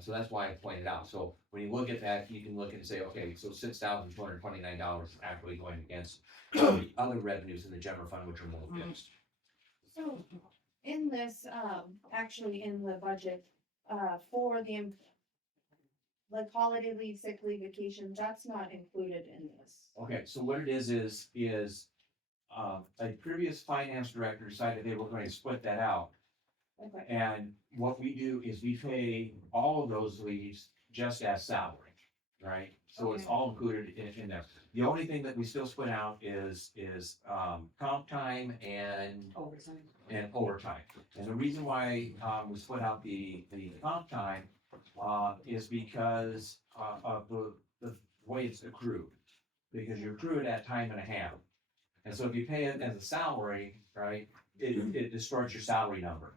So that's why I pointed out. So when you look at that, you can look and say, okay, so $6,229 is actually going against the other revenues in the general fund, which are more fixed. So in this, actually in the budget, for the like holiday leave, sick leave, vacation, that's not included in this. Okay, so what it is a previous finance director decided they were going to split that out. Okay. And what we do is we pay all of those leaves just as salary, right? So it's Okay. all included in there. The only thing that we still split out is comp time and overtime. And the reason why, we split out the comp time, is because, of the way it's accrued. Because you accrue it at time and a half. And so if you pay it as a salary, right, it distorts your salary number.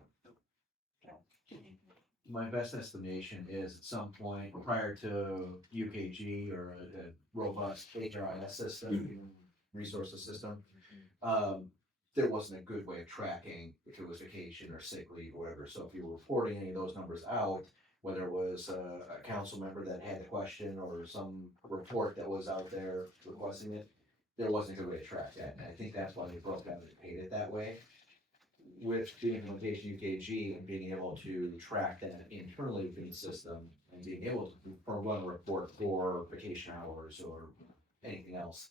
My best estimation is at some point prior to UKG or a robust HRIS system, human resources system, there wasn't a good way of tracking if it was vacation or sick leave or whatever. So if you were reporting any of those numbers out, whether it was a council member that had a question or some report that was out there requesting it, there wasn't a good way to track that. And I think that's why they broke down and paid it that way. With the implementation of UKG and being able to track that internally within the system and being able to run a report for vacation hours or anything else,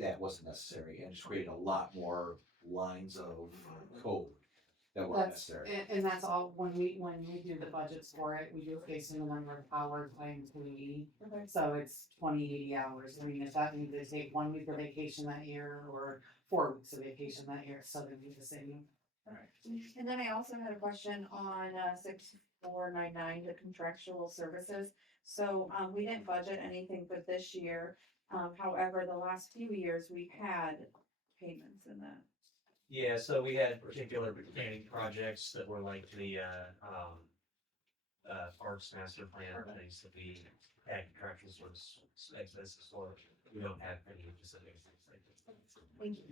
that wasn't necessary and just created a lot more lines of code that weren't That's, necessary. and that's all, when we do the budgets for it, we do it based on the number of hours times 80. Okay. So it's 80 hours. I mean, if that means they take 1 week of vacation that year or 4 weeks of vacation that year, it's still gonna be the same. And then I also had a question on 6499, the contractual services. So we didn't budget anything for this year. However, the last few years we've had payments in that. Yeah, so we had particular planning projects that were like the, parks master plan things that we had contractual service expenses for. We don't have any specific things like that. Thank you.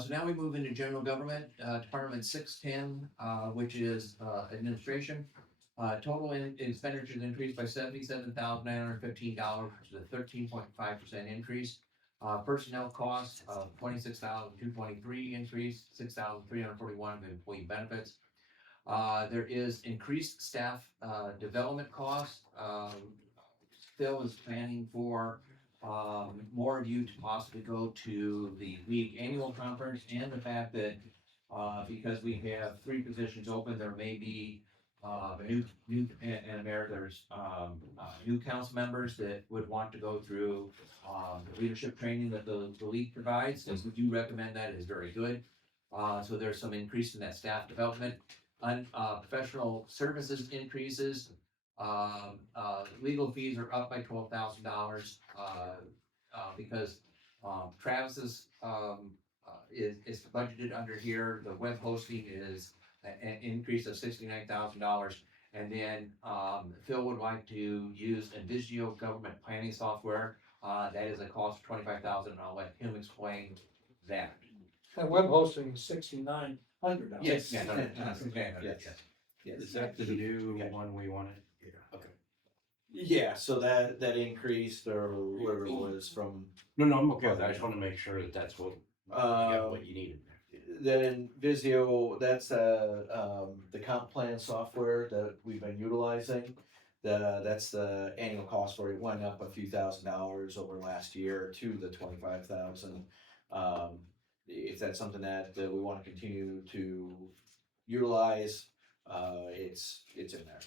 So now we move into general government, Department 610, which is administration. Total expenditures increased by $77,915, which is a 13.5% increase. Personnel costs of $26,223 increase, $6,341 of employee benefits. There is increased staff development costs. Phil is planning for more of you to possibly go to the league annual conference, and the fact that because we have 3 positions open, there may be there's new council members that would want to go through the leadership training that the league provides, and we do recommend that. It is very good. So there's some increase in that staff development. Professional services increases. Legal fees are up by $12,000 because Travis's is budgeted under here. The web hosting is an increase of $69,000, and then Phil would like to use Invisio government planning software. That is a cost of $25,000, and I'll let him explain that. And web hosting is $6,900. Yes. Is that the new one we wanted? Okay. Yeah, so that increased or whatever it was from No, I'm okay with that. I just want to make sure that that's what, you got what you needed. then Visio, that's the comp plan software that we've been utilizing. That's the annual cost for it went up a few $1,000s over last year to the 25,000. If that's something that we want to continue to utilize, it's in there.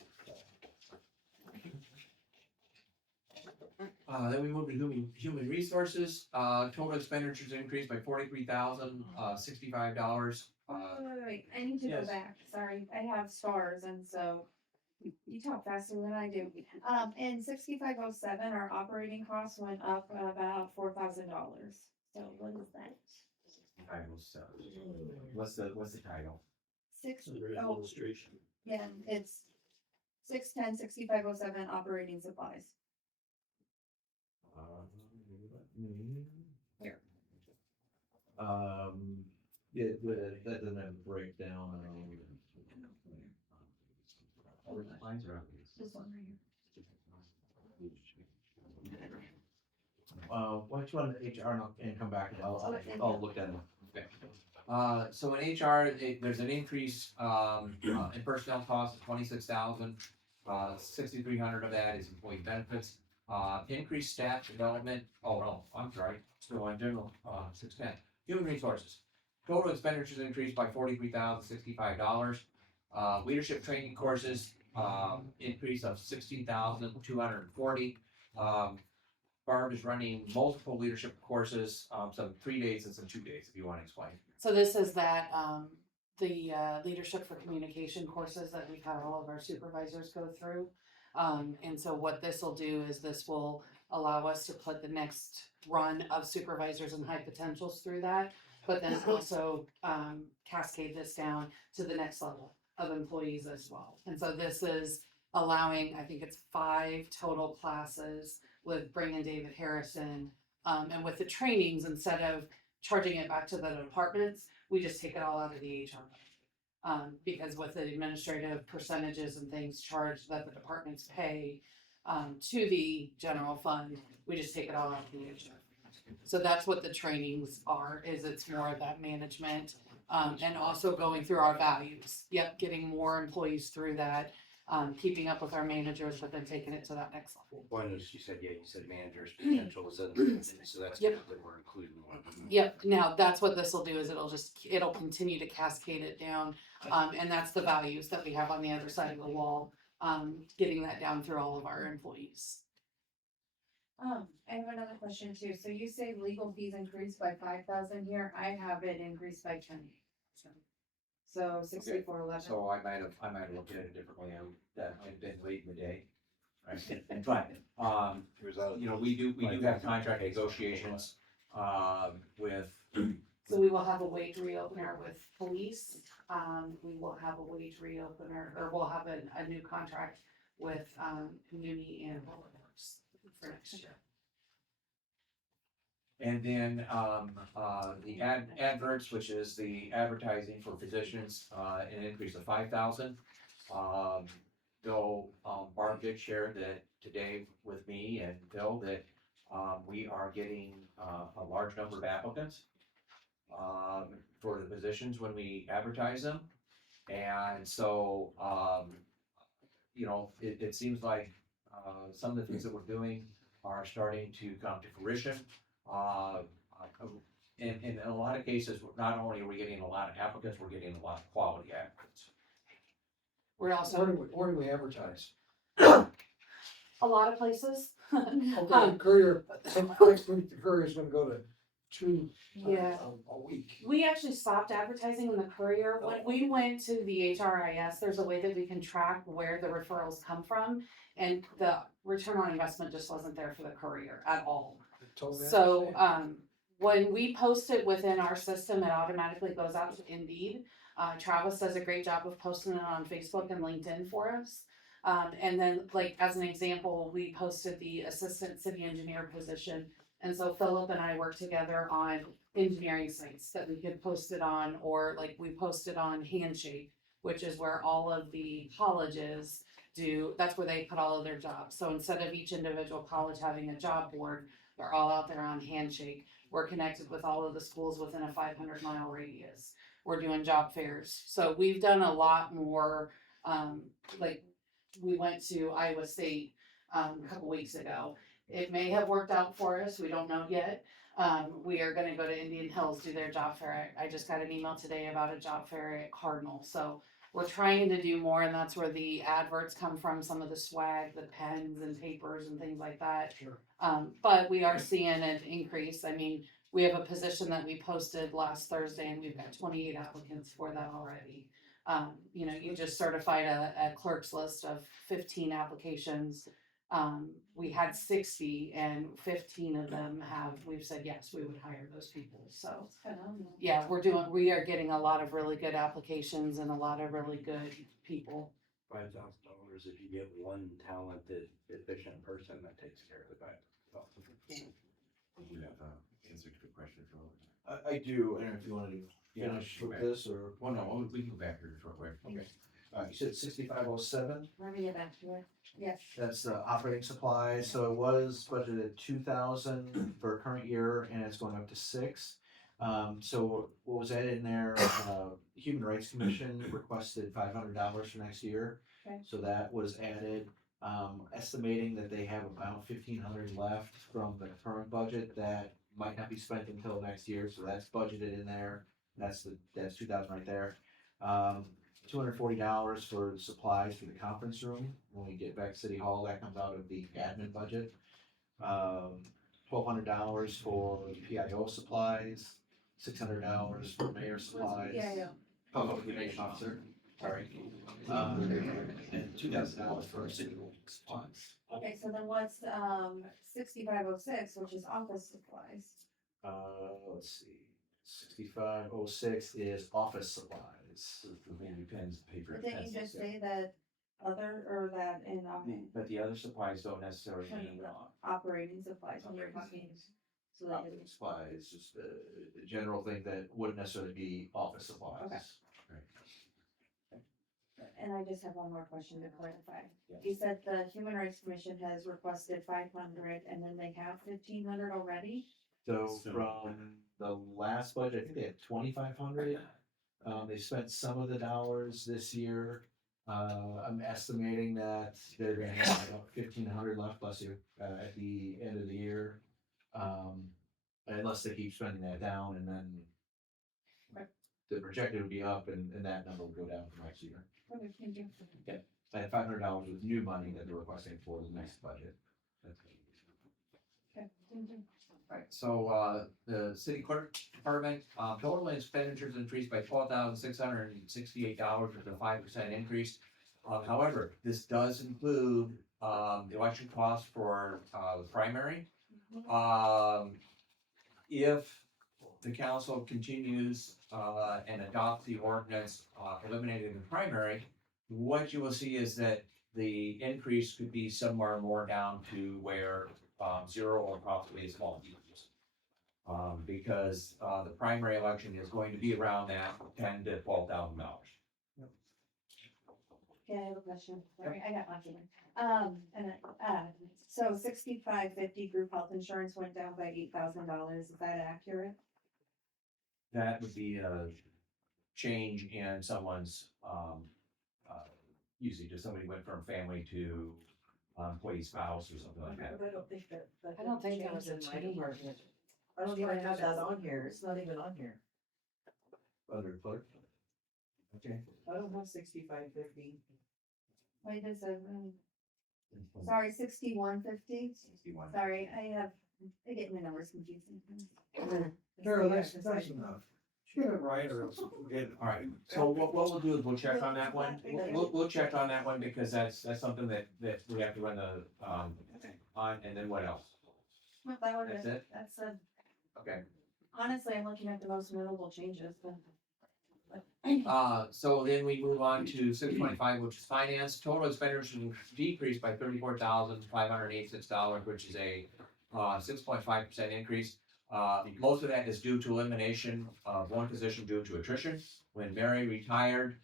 Then we move to human resources. Total expenditures increased by $43,065. Wait, I need to go Yes. back. Sorry, I have stars, and so you talk faster than I do. In 6507, our operating costs went up about $4,000. So what is that? What's the title? Illustration. Yeah, it's 610-6507 operating supplies. Here. That doesn't have a breakdown. This one right here. Why don't you run the HR and come back and I'll look at them. Okay. So in HR, there's an increase in personnel costs of $26,000. 6,300 of that is employee benefits. Increased staff development. Oh no, I'm sorry. Still on general 610. Human resources. Total expenditures increased by $43,065. Leadership training courses, increase of 16,240. Barb is running multiple leadership courses, some 3 days and some 2 days, if you want to explain. So this is that, the leadership for communication courses that we've had all of our supervisors go through. And so what this will do is this will allow us to put the next run of supervisors and high potentials through that, but then also cascade this down to the next level of employees as well. And so this is allowing, I think it's 5 total classes with bringing David Harrison. And with the trainings, instead of charging it back to the departments, we just take it all out of the HR. Because with the administrative percentages and things charged that the departments pay to the general fund, we just take it all out of the HR. So that's what the trainings are, is it's more of that management, and also going through our values. Yep, getting more employees through that, keeping up with our managers, but then taking it to that next level. One is, you said managers potential is in, so that's Yep. good that we're including one. Yep, now that's what this will do, is it'll continue to cascade it down, and that's the values that we have on the other side of the wall, getting that down through all of our employees. I have another question too. So you say legal fees increased by 5,000 here. I have it increased by 10. So 6411. So I might have looked at it differently, that might have been late in the day. Right, but, we do have contract negotiations, with, So we will have a wage reopener with police, we will have a wage reopener, or we'll have a new contract with, community and public works for next year. and then, the adverts, which is the advertising for positions, an increase of 5,000. Though, Barb did share that today with me and Phil that, we are getting, a large number of applicants, for the positions when we advertise them. And so, it seems like, some of the things that we're doing are starting to come to fruition. In a lot of cases, not only are we getting a lot of applicants, we're getting a lot of quality applicants. We're also, Where do we advertise? a lot of places. Okay, Courier, next week the Courier's gonna go to 2 Yeah. a week. We actually stopped advertising in the Courier. When we went to the HRIS, there's a way that we can track where the referrals come from, and the return on investment just wasn't there for the Courier at all. Totally So, understand. when we post it within our system, it automatically goes out to Indeed. Travis does a great job of posting it on Facebook and LinkedIn for us. And then, like, as an example, we posted the assistant city engineer position. And so Philip and I worked together on engineering sites that we could post it on, or like we posted on Handshake, which is where all of the colleges that's where they put all of their jobs. So instead of each individual college having a job board, they're all out there on Handshake. We're connected with all of the schools within a 500-mile radius. We're doing job fairs. So we've done a lot more, like we went to Iowa State a couple weeks ago. It may have worked out for us, we don't know yet. We are gonna go to Indian Hills, do their job fair. I just got an email today about a job fair at Cardinal, so we're trying to do more, and that's where the adverts come from, some of the swag, the pens and papers and things like that. Sure. But we are seeing an increase. I mean, we have a position that we posted last Thursday and we've got 28 applicants for that already. You just certified a clerk's list of 15 applications. We had 60 and 15 of them we've said, yes, we would hire those people. So yeah, we are getting a lot of really good applications and a lot of really good people. $5,000 if you get one talented, efficient person that takes care of the $5,000. You have answer to the question, Phil. I do, and if you wanted to finish with this, or, Well, no, we can go back here real quick. okay. You said 6507, Let me get back to it. Yes. that's the operating supplies, so it was budgeted 2,000 for current year, and it's going up to 6. So what was added in there, Human Rights Commission requested $500 for next year. Okay. So that was added, estimating that they have about 1,500 left from the current budget that might not be spent until next year, so that's budgeted in there. that's 2,000 right there. $240 for supplies for the conference room. When we get back to City Hall, that comes out of the admin budget. $1,200 for PIO supplies, $600 for mayor supplies. PIO? Public information officer, sorry. And $2,000 for city supplies. Okay, so then what's, 6506, which is office supplies? Let's see, 6506 is office supplies. Maybe pens, paper. But didn't you pencils, just yeah. say that other, or that in, But the other supplies don't necessarily mean, operating supplies, when you're talking? So that Operating supplies, just the general thing that wouldn't necessarily be office supplies. Okay. And I just have one more question to clarify. Yeah. You said the Human Rights Commission has requested 500, and then they have 1,500 already? So from the last budget, I think they had 2,500. They spent some of the dollars this year. I'm estimating that they're gonna have about 1,500 left, bless you, at the end of the year. Unless they keep spending that down, and then the projected would be up, and that number would go down for next year. Okay, thank you. And $500 with new money that they're requesting for the next budget. Okay, thank you. Right, so, the city clerk department, total expenditures increased by $12,668, with a 5% increase. However, this does include, the election costs for, the primary. If the council continues, and adopts the ordinance, eliminating the primary, what you will see is that the increase could be somewhere more down to where, 0 or possibly a small decrease. Because, the primary election is going to be around that $10,000 to $12,000. Okay, I have a question. Sorry, I got lucky. So 6550 group health insurance went down by $8,000. Is that accurate? That would be a change in someone's, usually just somebody went from family to employee spouse or something like that. I don't think that. I don't think that was a change. I don't even have that on here, it's not even on here. Other clerk? Okay. I don't have 6550. Wait, there's a, sorry, 6150? 61. Sorry, I get my numbers confused. Carol, that's enough. Get it right, or else we'll get it. All right, so what we'll do is we'll check on that one. We'll check on that one because that's something that we have to run the, on, and then what else? Well, that would That's have, it? that's Okay. honestly, I'm looking at the most notable changes, but. So then we move on to 625, which is finance. Total expenditures decreased by $34,586, which is a 6.5% increase. Most of that is due to elimination of one position due to attrition. When Mary retired,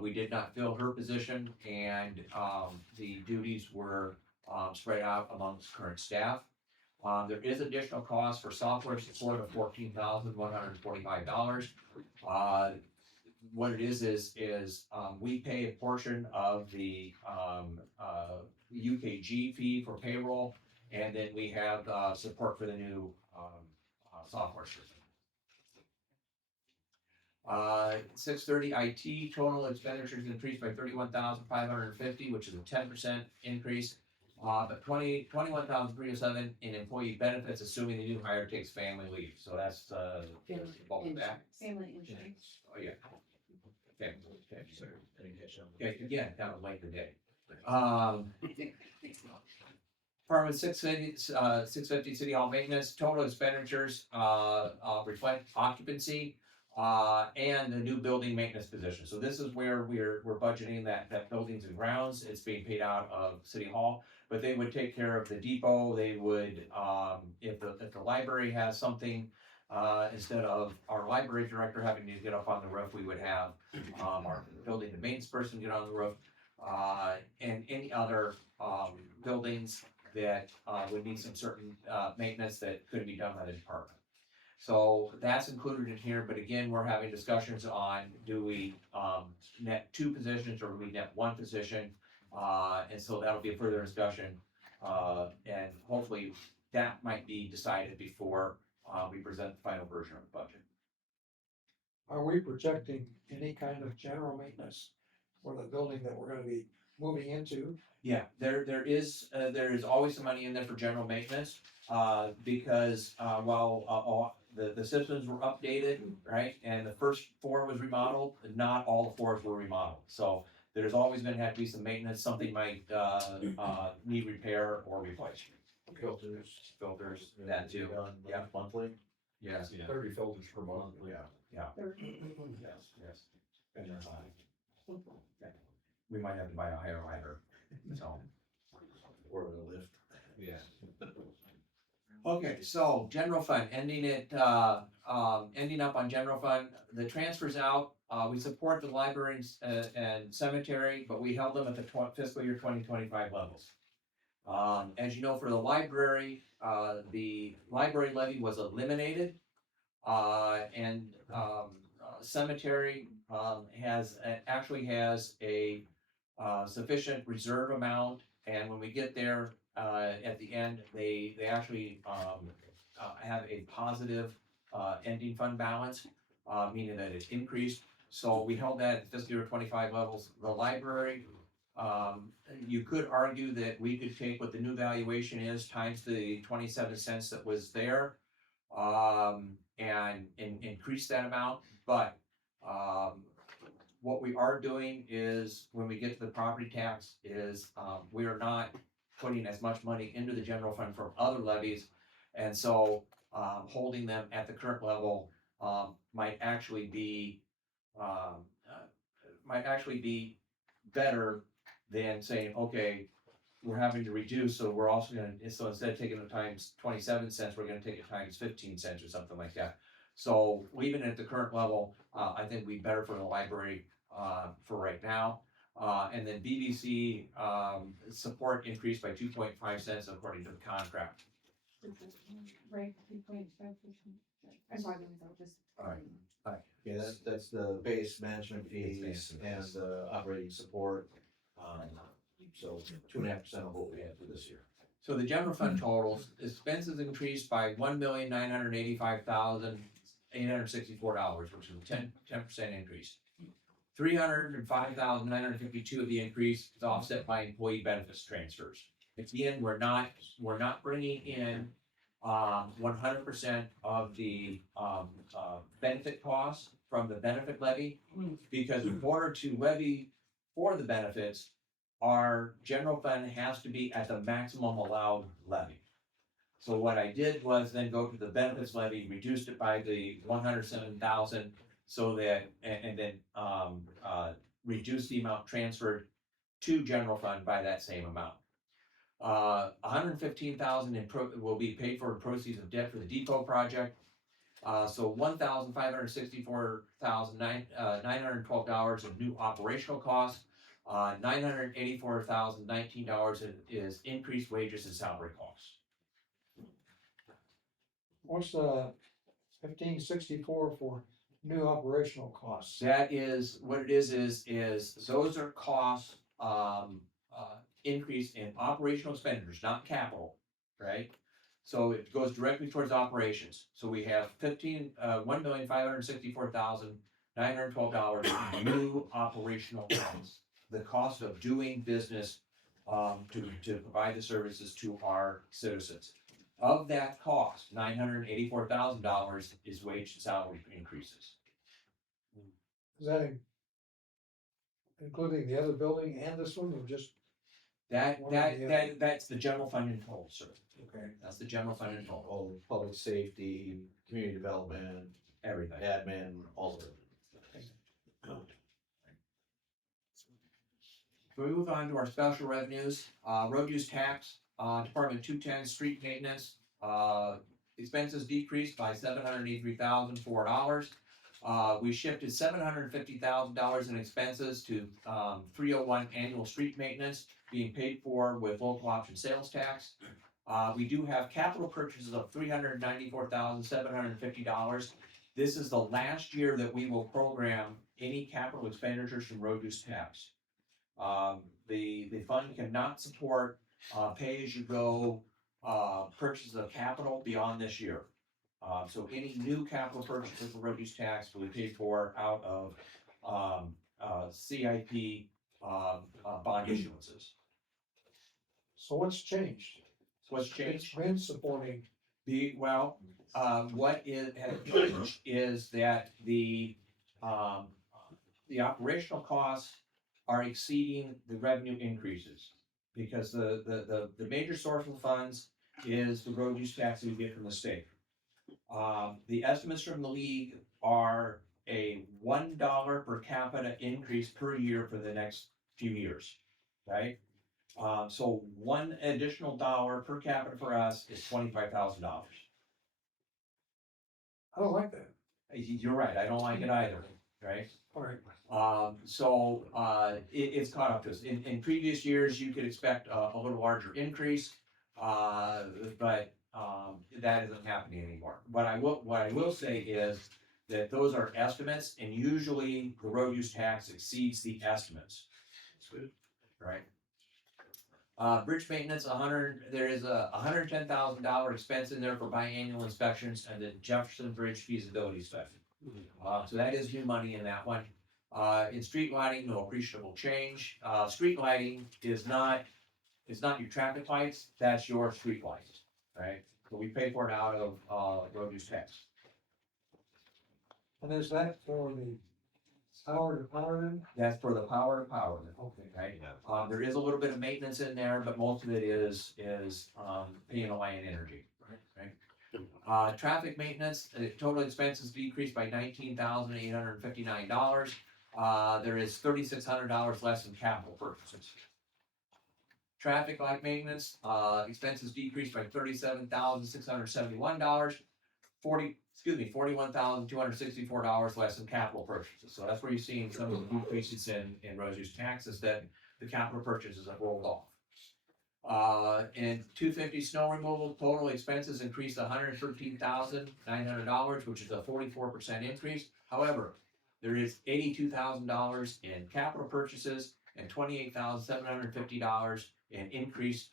we did not fill her position, and the duties were spread out amongst current staff. There is additional cost for software support of $14,145. What it is we pay a portion of the UKG fee for payroll, and then we have support for the new software system. 630 IT total expenditures increased by 31,550, which is a 10% increase. But 21,307 in employee benefits, assuming the new hire takes family leave. So that's the bulk of that. Family insurance. Oh, yeah. Okay, okay, again, that was late today. Department 650 City Hall maintenance, total expenditures, reflect occupancy, and the new building maintenance position. So this is where we're budgeting that buildings and grounds. It's being paid out of City Hall, but they would take care of the depot. They would, if the library has something, instead of our library director having to get up on the roof, we would have, our building and maintenance person get on the roof, and any other, buildings that, would need some certain, maintenance that could be done by the department. So that's included in here, but again, we're having discussions on, do we, net 2 positions or do we net 1 position? And so that'll be a further discussion, and hopefully that might be decided before, we present the final version of the budget. are we projecting any kind of general maintenance for the building that we're gonna be moving into? Yeah, there is always some money in there for general maintenance, because, while, the systems were updated, right? And the first floor was remodeled, and not all the floors were remodeled, so there's always gonna have to be some maintenance, something might, need repair or replacement. Filters, that too, yeah. Monthly? Yes, 30 filters per month. Yeah. yes, yes, and they're high. We might have to buy a higher ladder, so. Or a lift. Yeah. Okay, so general fund, ending ending up on general fund, the transfers out, we support the libraries, and cemetery, but we held them at the fiscal year 2025 levels. As you know, for the library levy was eliminated, and, cemetery, actually has a, sufficient reserve amount, and when we get there, at the end, they actually, have a positive, ending fund balance, meaning that it increased. So we held that at fiscal year 25 levels. The library, you could argue that we could take what the new valuation is times the 27 cents that was there, and increase that amount, but, what we are doing is, when we get to the property tax, is, we are not putting as much money into the general fund from other levies, and so, holding them at the current level, might actually be, um, uh, better than saying, okay, we're having to reduce, so we're also gonna, so instead of taking it times 27 cents, we're gonna take it times 15 cents or something like that. So leaving it at the current level, I think would be better for the library, for right now. And then BBC, support increased by 2.5 cents according to the contract. Right, 2.5%. I'm talking about just. Alright, yeah, that's the base management fees and the operating support. So 2.5% of what we had for this year. So the general fund totals, expenses increased by $1,985,864, which is a 10% increase. $305,952 of the increase is offset by employee benefits transfers. Again, we're not bringing in 100% of the benefit costs from the benefit levy, because in order to levy for the benefits, our general fund has to be at the maximum allowed levy. So what I did was then go to the benefits levy, reduced it by the 107,000, so that, and then reduce the amount transferred to general fund by that same amount. 115,000 will be paid for proceeds of debt for the depot project. So $1,564,912 of new operational costs. $984,019 is increased wages and salary costs. What's the 1564 for new operational costs? That is, what it is those are costs, increase in operational expenditures, not capital, right? So it goes directly towards operations. So we have $1,564,912 in new operational costs. The cost of doing business, to provide the services to our citizens. Of that cost, $984,000 is wage and salary increases. Is that including the other building and this one, or just? That's the general fund in total, sir. Okay. That's the general fund in total, All public safety, community development, everything. admin, all of it. So we move on to our special revenues, road use tax, Department 210, street maintenance, expenses decreased by $783,004. We shifted $750,000 in expenses to 301 annual street maintenance being paid for with local option sales tax. We do have capital purchases of $394,750. This is the last year that we will program any capital expenditures from road use tax. The fund cannot support pay-as-you-go purchases of capital beyond this year. So any new capital purchases for road use tax will be paid for out of, CIP, bond issuances. So what's changed? So what's It's changed? been supporting, What has changed is that the operational costs are exceeding the revenue increases. Because the major source of funds is the road use tax that we get from the state. The estimates from the league are a $1 per capita increase per year for the next few years, right? So one additional dollar per capita for us is $25,000. I don't like that. You're right, I don't like it either, right? All right. It's caught up to us. In previous years, you could expect a little larger increase, but that isn't happening anymore. What I will say is that those are estimates, and usually the road use tax exceeds the estimates. Right? Bridge maintenance, there is a $110,000 expense in there for biannual inspections and the Jefferson Bridge feasibility study. So that is new money in that one. In street lighting, no appreciable change. Street lighting is not your traffic lights, that's your street lights, right? So we pay for it out of road use tax. And is that for the power to power then? That's for the power to power, Okay. right? There is a little bit of maintenance in there, but most of it is P&OI and energy, right? Traffic maintenance, total expenses decreased by $19,859. There is $3,600 less in capital purchases. Traffic light maintenance, expenses decreased by $37,671. $41,264 less in capital purchases. So that's where you're seeing some of the decreases in road use taxes, that the capital purchases have rolled off. In 250 snow removal, total expenses increased $113,900, which is a 44% increase. However, there is $82,000 in capital purchases and $28,750 in increased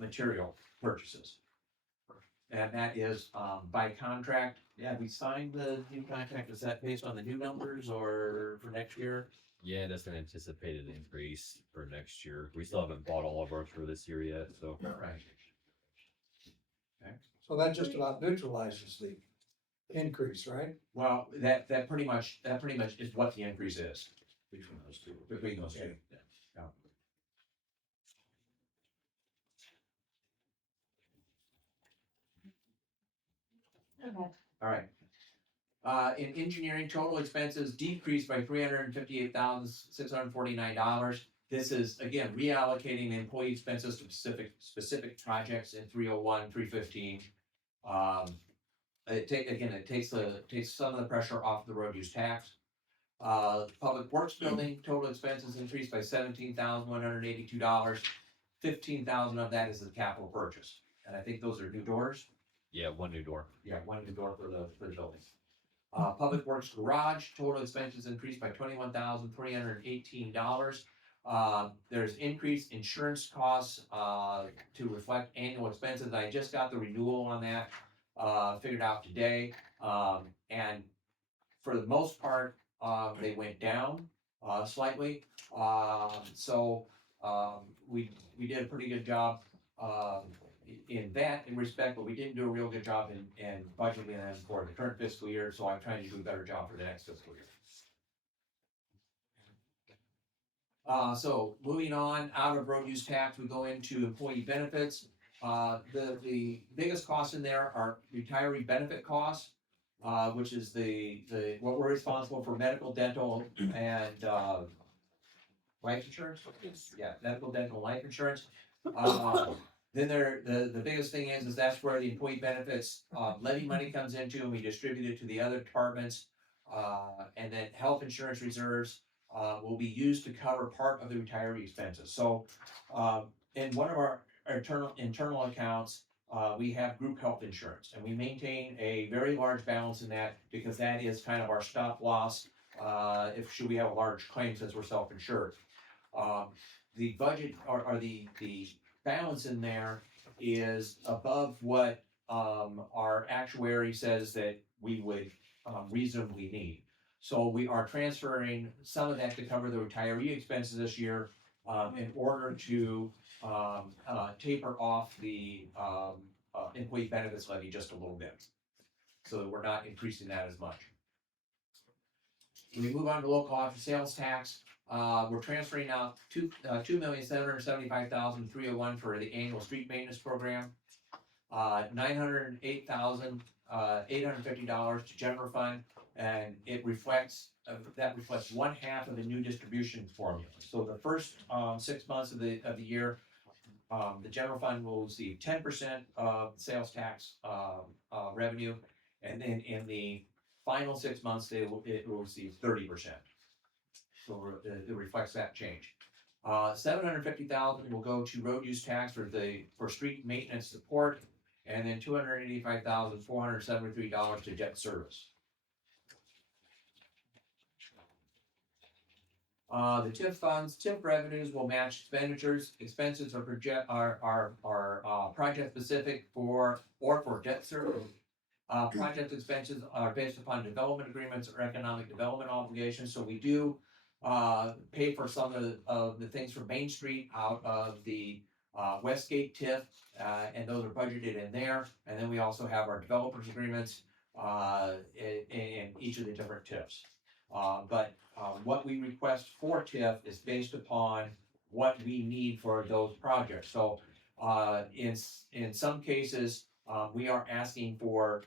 material purchases. And that is by contract. Yeah, we signed the new contract. Is that based on the new numbers or for next year? Yeah, that's an anticipated increase for next year. We still haven't bought all of ours for this year yet, so. Right. So that just about neutralizes the increase, right? Well, that pretty much is what the increase is between those two. Yeah. Okay. All right. In engineering, total expenses decreased by $358,649. This is, again, reallocating employee expenses to specific projects in 301, 315. It takes some of the pressure off the road use tax. Public Works building, total expenses increased by $17,182. $15,000 of that is the capital purchase. And I think those are new doors. Yeah, one new door. Yeah, one new door for the building. Public Works Garage, total expenses increased by $21,318. There's increased insurance costs, to reflect annual expenses. I just got the renewal on that, figured out today. And for the most part, they went down, slightly. We did a pretty good job, in respect, but we didn't do a real good job in budgeting them for the current fiscal year, so I'm trying to do a better job for the next fiscal year. So moving on, out of road use tax, we go into employee benefits. The biggest costs in there are retiree benefit costs, which is what we're responsible for: medical, dental, and life insurance. Yeah, medical, dental, life insurance. Then the biggest thing is that's where the employee benefits levy money comes into, and we distribute it to the other departments. And then health insurance reserves will be used to cover part of the retiree expenses. So in one of our internal accounts, we have group health insurance, and we maintain a very large balance in that because that is kind of our stop loss should we have a large claim, since we're self-insured. The budget or the balance in there is above what our actuary says that we would reasonably need. So we are transferring some of that to cover the retiree expenses this year, in order to, taper off the, employee benefits levy just a little bit. So that we're not increasing that as much. When we move on to local option sales tax, we're transferring out $2,775,301 for the annual street maintenance program. $908,850 to general fund, and it reflects, that reflects 1/2 of the new distribution formula. So the first, 6 months of the year, the general fund will receive 10% of sales tax, revenue, and then in the final 6 months, it will receive 30%. So it reflects that change. $750,000 will go to road use tax for street maintenance support, and then $285,473 to debt service. The TIF funds, TIF revenues will match expenditures. Expenses are project specific for debt service. Project expenses are based upon development agreements or economic development obligations, so we do pay for some of the things from Main Street out of the Westgate TIF, and those are budgeted in there. And then we also have our developers agreements in each of the different TIFs. But what we request for TIF is based upon what we need for those projects. So in some cases, we are asking for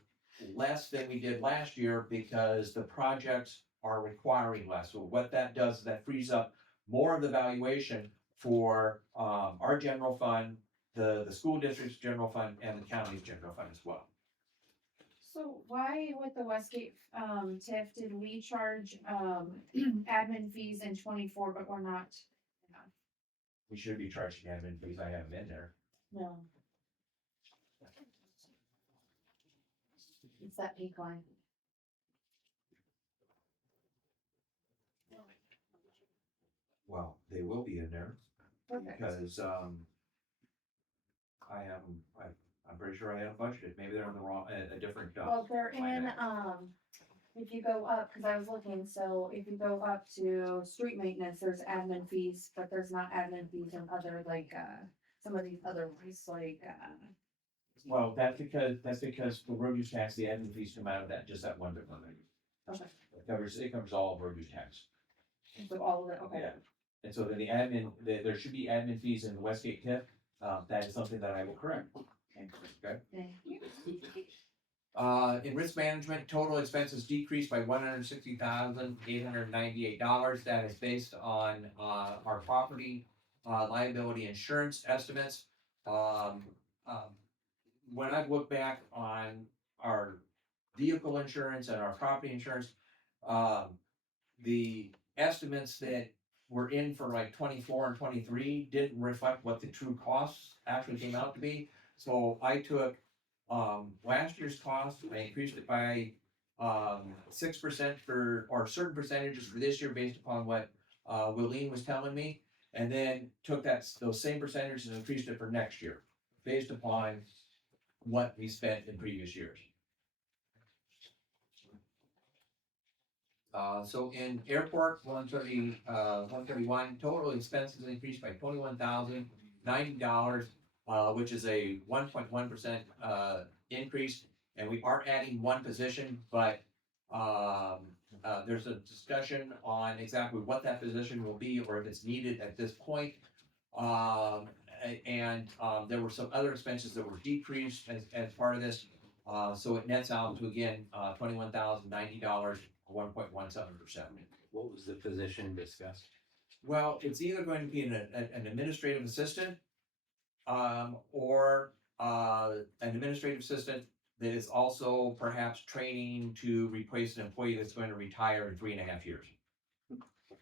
less than we did last year because the projects are requiring less. So what that does is that frees up more of the valuation for our general fund, the school district's general fund, and the county's general fund as well. So why with the Westgate, TIF, did we charge, admin fees in 24, but we're not? We should be charging admin fees. I have them in there. No. It's that pink line. Well, they will be in there Perfect. because I'm pretty sure I have budgeted. Maybe they're in the wrong, a different. Well, they're line in, item. if you go up, cause I was looking, so if you go up to street maintenance, there's admin fees, but there's not admin fees in other, like, some of these other ones, like, Well, that's because for road use tax, the admin fees come out of that, just that one big one. okay, It covers all of road use tax. so all of it, okay. Yeah. And so then there should be admin fees in the Westgate TIF. That is something that I will correct. Okay. Thank you. In risk management, total expenses decreased by $160,898. That is based on, our property, liability insurance estimates. When I look back on our vehicle insurance and our property insurance, the estimates that were in for like 24 and 23 didn't reflect what the true costs actually came out to be. So I took last year's cost, I increased it by 6% or certain percentages for this year based upon what Willeen was telling me, and then took those same percentages and increased it for next year based upon what we spent in previous years. So in airport, 131, total expenses increased by $21,090, which is a 1.1% increase. And we are adding one position, but there's a discussion on exactly what that position will be or if it's needed at this point. And there were some other expenses that were decreased as part of this. So it nets out to, again, $21,090, 1.17%. What was the position discussed? Well, it's either going to be an administrative assistant, or an administrative assistant that is also perhaps training to replace an employee that's going to retire in 3.5 years.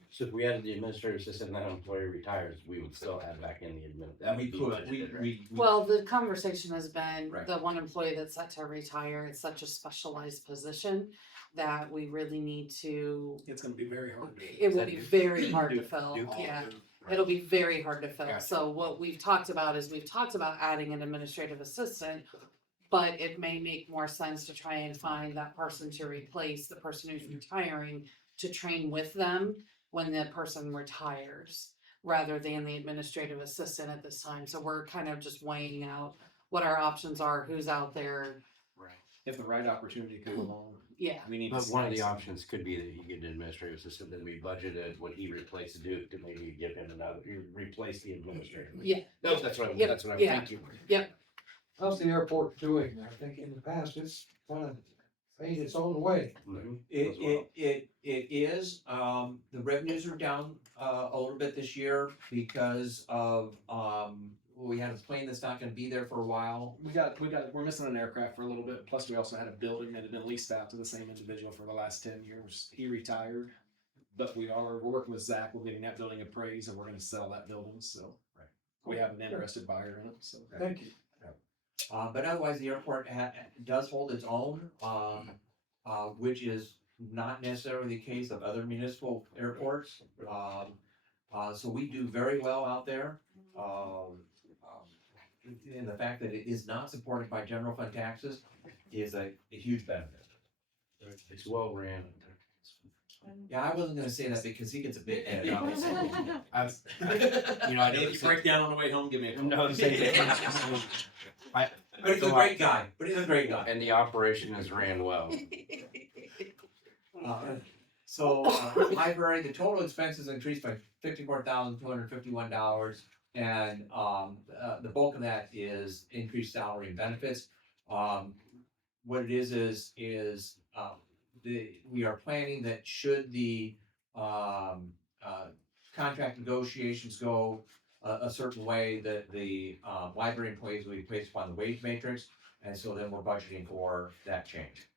So if we added the administrative assistant and that employee retires, we would still add back in the admin. We could, we. Well, the conversation has been, Right. the one employee that's set to retire, it's such a specialized position that we really need to, It's gonna be very hard. it will be very hard to fill, do- yeah. Right. It'll be very hard to fill. Gotcha. So what we've talked about is adding an administrative assistant but it may make more sense to try and find that person to replace the person who's retiring, to train with them when the person retires, rather than the administrative assistant at this time. So we're kind of just weighing out what our options are, who's out there. Right. If the right opportunity comes along, Yeah. we need to. But one of the snag some- options could be that you get an administrative assistant that we budgeted when he replaced Duke to maybe give him another, replace the administrator. Yeah. No, that's what Yep, that's what I'm yeah. thinking. Yep. How's the airport doing? I think in the past, it's kind of made its own way. It is, the revenues are down, a little bit this year because of, we had a plane that's not gonna be there for a while. we're missing an aircraft for a little bit. Plus, we also had a building that had been leased out to the same individual for the last 10 years. He retired, but we're working with Zach. We're getting that building appraised, and we're going to sell that building. So we have an interested buyer in it. So Thank you. But otherwise, the airport does hold its own, which is not necessarily the case of other municipal airports. So we do very well out there. And the fact that it is not supported by general fund taxes is a huge benefit. It's well ran. Yeah, I wasn't gonna say that because he gets a big head. Obviously. You know, I if you break down on the way home, give me a call. No, But he's a great guy. And the operation has ran well. Library, the total expenses increased by $54,251. And, the bulk of that is increased salary and benefits. What it is, we are planning that should the, contract negotiations go a certain way, that the, library employees will be placed upon the wage matrix. And so then we're budgeting for that change.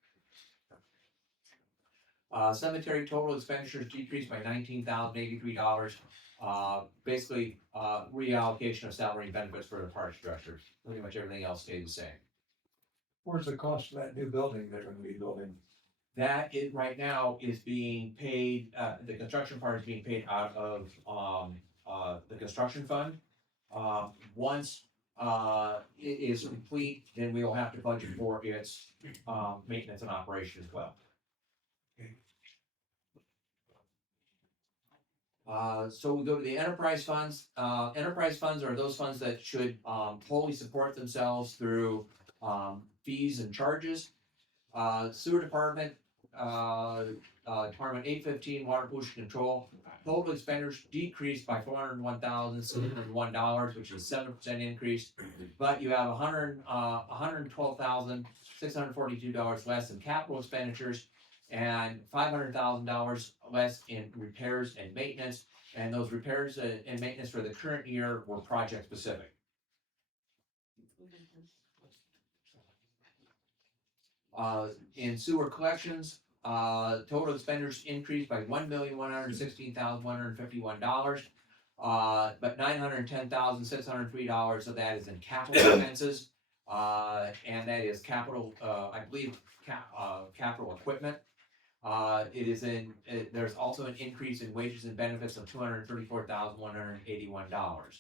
Cemetery total expenditures decreased by $19,083. Basically, reallocation of salary and benefits for the parks director. Pretty much everything else stayed the same. Where's the cost of that new building they're gonna be building? That is, right now, is being paid, the construction part is being paid out of, the construction fund. Once, it is complete, then we will have to budget for its, maintenance and operation as well. So we go to the enterprise funds. Enterprise funds are those funds that should, totally support themselves through, fees and charges. Sewer department, Department 815, water pollution control, total expenditures decreased by $401,701, which is a 7% increase. But you have $112,642 less in capital expenditures and $500,000 less in repairs and maintenance. And those repairs and maintenance for the current year were project specific. In sewer collections, total expenditures increased by $1,116,151. But $910,603 of that is in capital expenses. And that is capital, I believe, capital equipment. There's also an increase in wages and benefits of $234,181.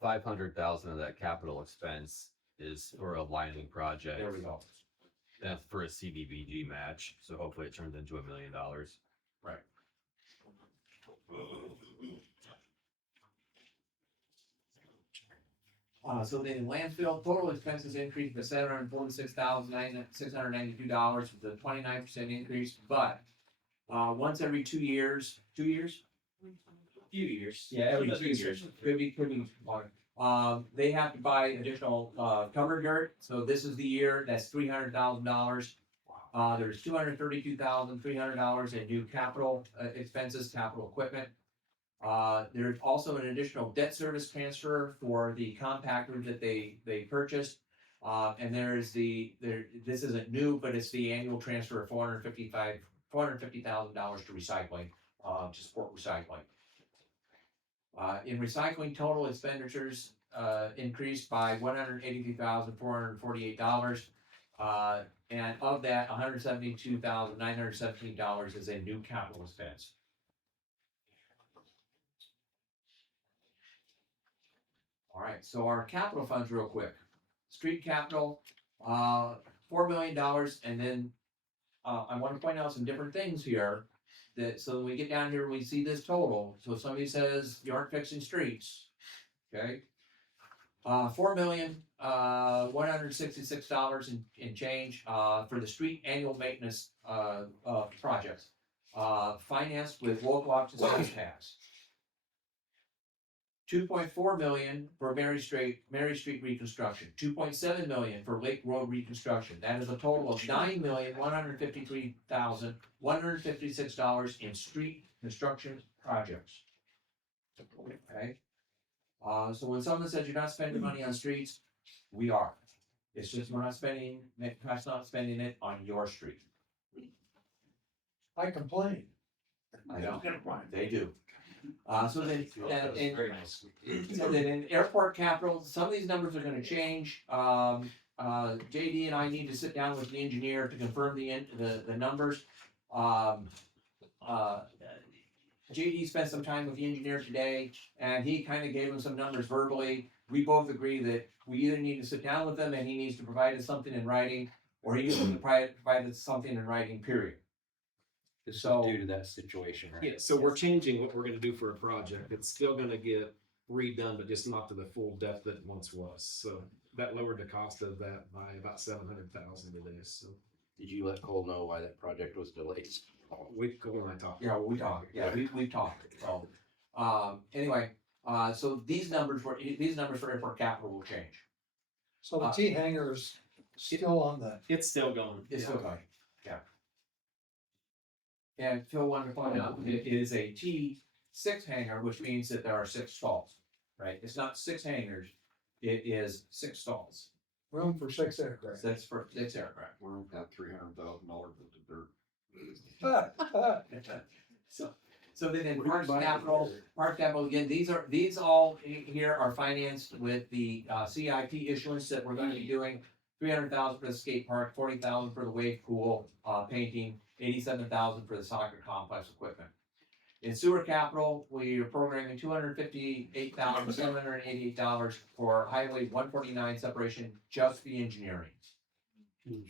500,000 of that capital expense is for a lining project. There we go. That's for a CDBG match, so hopefully it turns into $1 million. Right. So then landfill total expenses increased by $746,692, with a 29% increase, but once every 2 years, 2 years? Few years. Yeah, every 2 years. Could be longer. They have to buy additional cover dirt. So this is the year, that's $300,000. There's $232,300 in new capital expenses, capital equipment. There's also an additional debt service transfer for the compactor that they purchased. And this isn't new, but it's the annual transfer of $450,000 to recycling, to support recycling. In recycling, total expenditures increased by $183,448. And of that, $172,917 is a new capital expense. All right, so our capital funds real quick. Street capital, $4 million, and then, I wanna point out some different things here. That, so when we get down here, we see this total, so if somebody says you aren't fixing streets, okay? $4,166 in change, for the street annual maintenance, projects. Financed with local option sales tax. 2.4 million for Mary Street reconstruction, 2.7 million for Lake Road reconstruction. That is a total of $9,153,156 in street construction projects. Okay? So when someone says you're not spending money on streets, we are. It's just we're not spending it on your street. I complain. I know, they do. So then in airport capital, some of these numbers are gonna change. JD and I need to sit down with the engineer to confirm the numbers. JD spent some time with the engineer today, and he kind of gave him some numbers verbally. We both agree that we either need to sit down with him and he needs to provide us something in writing, or he needs to provide us something in writing, period. This is So- due to that situation, right? Yeah, so we're changing what we're gonna do for a project. It's still gonna get redone, but just not to the full depth that it once was. So that lowered the cost of that by about 700,000 today, so Did you let Cole know why that project was delayed? Cole and I talked. Yeah, well, we talked, we've talked, so, anyway, so these numbers for airport capital will change. So the T hangar is still on the, It's still going. It's still going, yeah. And Phil wanted to point out, it is a T6 hangar, which means that there are 6 stalls, right? It's not 6 hangars, it is 6 stalls. room for 6 aircraft. That's for 6 aircraft. We're at $300,000 worth of dirt. So then in parks capital, again, these all here are financed with the CIP issuance that we're gonna be doing. 300,000 for the skate park, 40,000 for the wave pool, painting, 87,000 for the soccer complex equipment. In sewer capital, we are programming $258,788 for Highway 149 separation, just the engineering.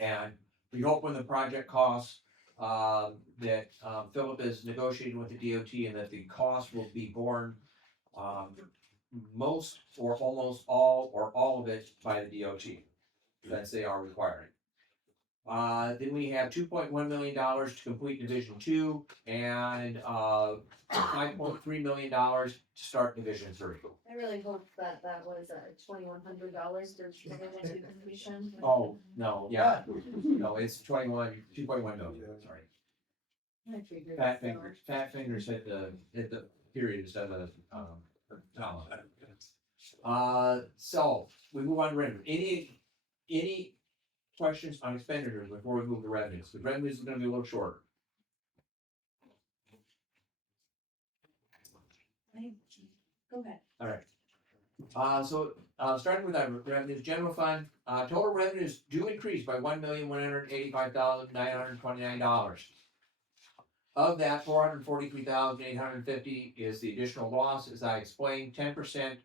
And we hope when the project costs, that Philip is negotiating with the DOT and that the cost will be borne, most or almost all or all of it by the DOT, that they are requiring. Then we have $2.1 million to complete Division 2 and $5.3 million to start Division 3. I really hope that was $2,100 to completion. Oh, no, yeah, no, it's 2.1 million, sorry. Fat fingers hit the period instead of, comma. So, we move on to revenue. Any questions on expenditures before we move to revenues? The revenues is gonna be a little shorter. Go ahead. All right. Starting with our revenues, general fund, total revenues do increase by $1,185,929. Of that, $443,850 is the additional loss, as I explained, 10%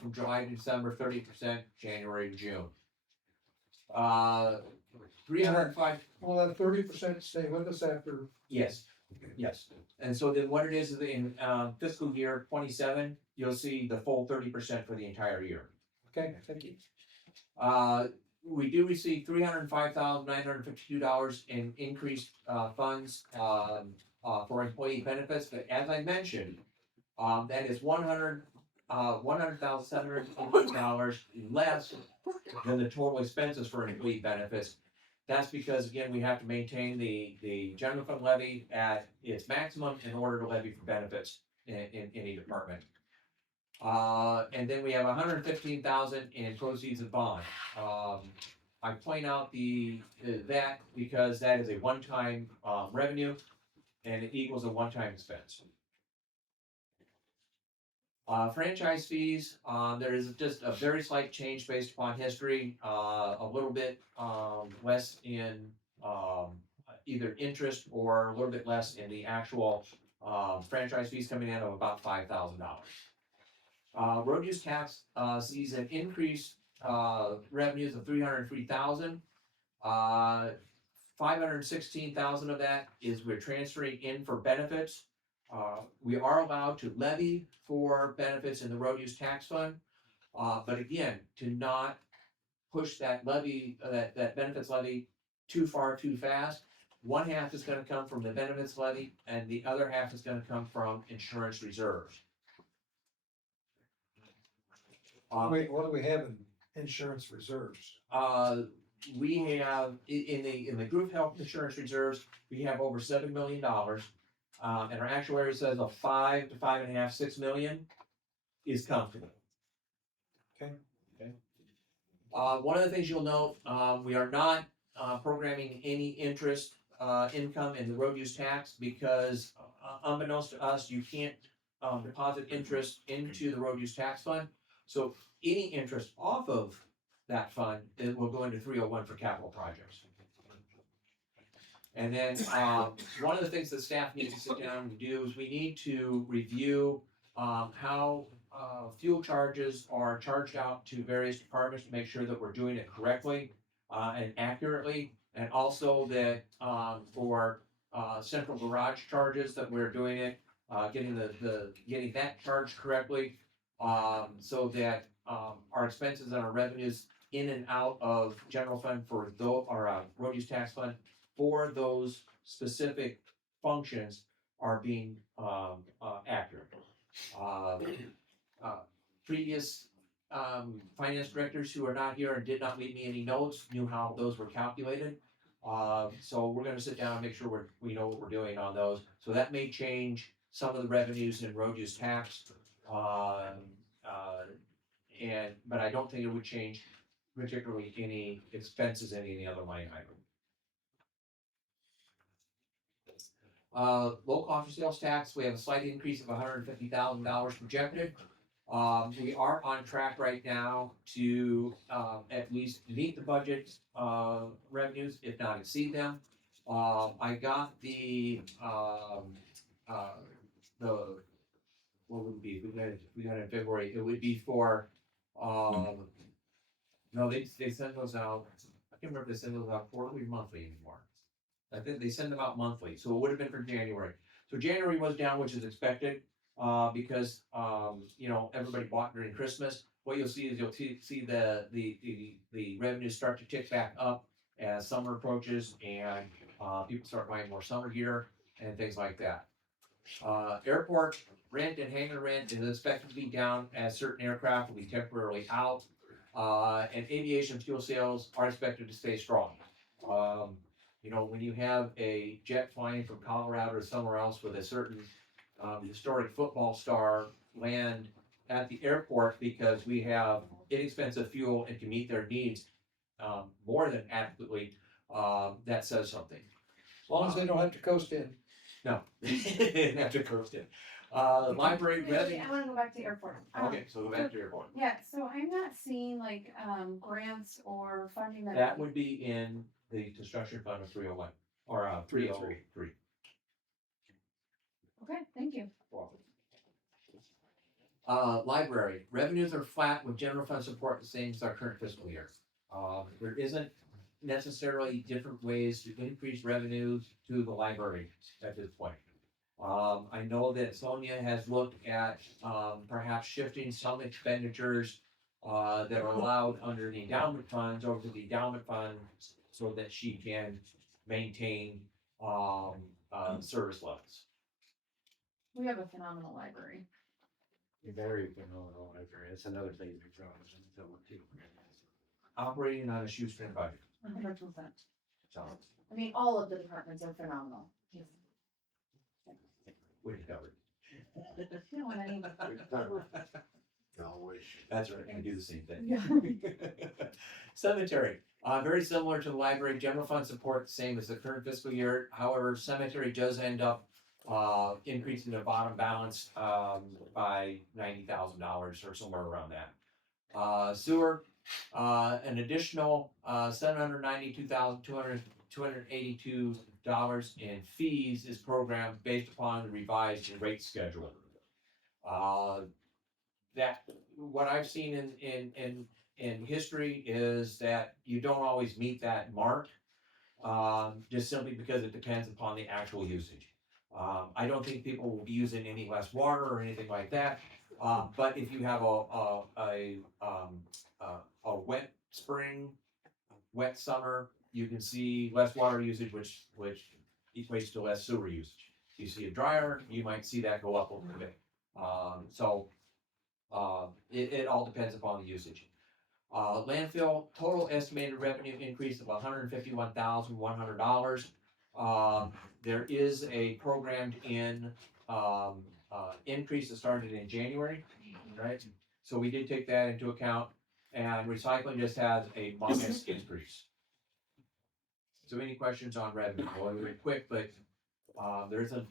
from July to December, 30% January to June. 305. Will that 30% stay with us after? Yes, yes. And so then what it is in fiscal year 27, you'll see the full 30% for the entire year. Okay, thank you. We do receive $305,952 in increased funds for employee benefits, but as I mentioned, that is $100,750 less than the total expenses for employee benefits. That's because, again, we have to maintain the general fund levy at its maximum in order to levy for benefits in any department. And then we have $115,000 in proceeds of bond. I point out that because that is a one-time revenue and it equals a one-time expense. Franchise fees, there is just a very slight change based upon history, a little bit less in either interest or a little bit less in the actual franchise fees coming in of about $5,000. Road use tax sees an increase revenues of 303,000. 516,000 of that is we're transferring in for benefits. We are allowed to levy for benefits in the road use tax fund. But again, to not push that levy, that benefits levy too far, too fast. One half is gonna come from the benefits levy and the other half is gonna come from insurance reserves. Wait, what do we have in insurance reserves? We have, in the group health insurance reserves, we have over $7 million. And our actuary says a 5 to 5.5, 6 million is comfortable. Okay. One of the things you'll note, we are not programming any interest income in the road use tax because unbeknownst to us, you can't deposit interest into the road use tax fund. So any interest off of that fund, it will go into 301 for capital projects. And then one of the things that staff needs to sit down and do is we need to review how fuel charges are charged out to various departments to make sure that we're doing it correctly and accurately, and also that for central garage charges that we're doing it, getting getting that charged correctly, so that our expenses and our revenues in and out of general fund for our road use tax fund for those specific functions are being accurate. Previous finance directors who are not here and did not leave me any notes knew how those were calculated. So we're gonna sit down and make sure we know what we're doing on those. So that may change some of the revenues in road use tax. But I don't think it would change particularly any expenses in any other line item. Local office sales tax, we have a slight increase of $150,000 projected. We are on track right now to at least meet the budget revenues, if not exceed them. I got what would it be? We got it in February. It would be for no, they send those out. I can't remember if they send those out quarterly or monthly anymore. I think they send them out monthly, so it would have been for January. So January was down, which is expected, because everybody bought during Christmas. What you'll see is the revenues start to tick back up as summer approaches and people start buying more summer gear and things like that. Airport rent and hangar rent is expected to be down as certain aircraft will be temporarily out. And aviation fuel sales are expected to stay strong. When you have a jet flying from Colorado or somewhere else with a certain historic football star land at the airport because we have inexpensive fuel and can meet their needs more than adequately, that says something. As long as they don't have to coast in. No, they have to coast in. Library revenue. I wanna go back to airport. Okay, so go back to airport. Yeah, so I'm not seeing like, grants or funding That would be in the construction fund of 301, or 303. Okay, thank you. Library, revenues are flat with general fund support the same as our current fiscal year. There isn't necessarily different ways to increase revenues to the library at this point. I know that Sonia has looked at perhaps shifting some expenditures that are allowed under the endowment funds over to the endowment fund so that she can maintain service levels. We have a phenomenal library. Very phenomenal library. That's another thing we draw too. Operating on a shoestring budget. 100%. So I mean, all of the departments are phenomenal. we covered. You know what I mean? That's right, I do the same thing. Cemetery, very similar to the library, general fund support, same as the current fiscal year. However, cemetery does end up increasing the bottom balance by $90,000 or somewhere around that. Sewer, an additional $792,282 in fees is programmed based upon the revised rate schedule. That what I've seen in in history is that you don't always meet that mark, just simply because it depends upon the actual usage. I don't think people will be using any less water or anything like that. But if you have a wet spring, wet summer, you can see less water usage, which equates to less sewer usage. You see it drier, you might see that go up a little bit. It all depends upon the usage. Landfill total estimated revenue increase of $151,100. There is a programmed in increase that started in January, right? So we did take that into account, and recycling just has a modest increase. So any questions on revenue? Well, very quick, but there isn't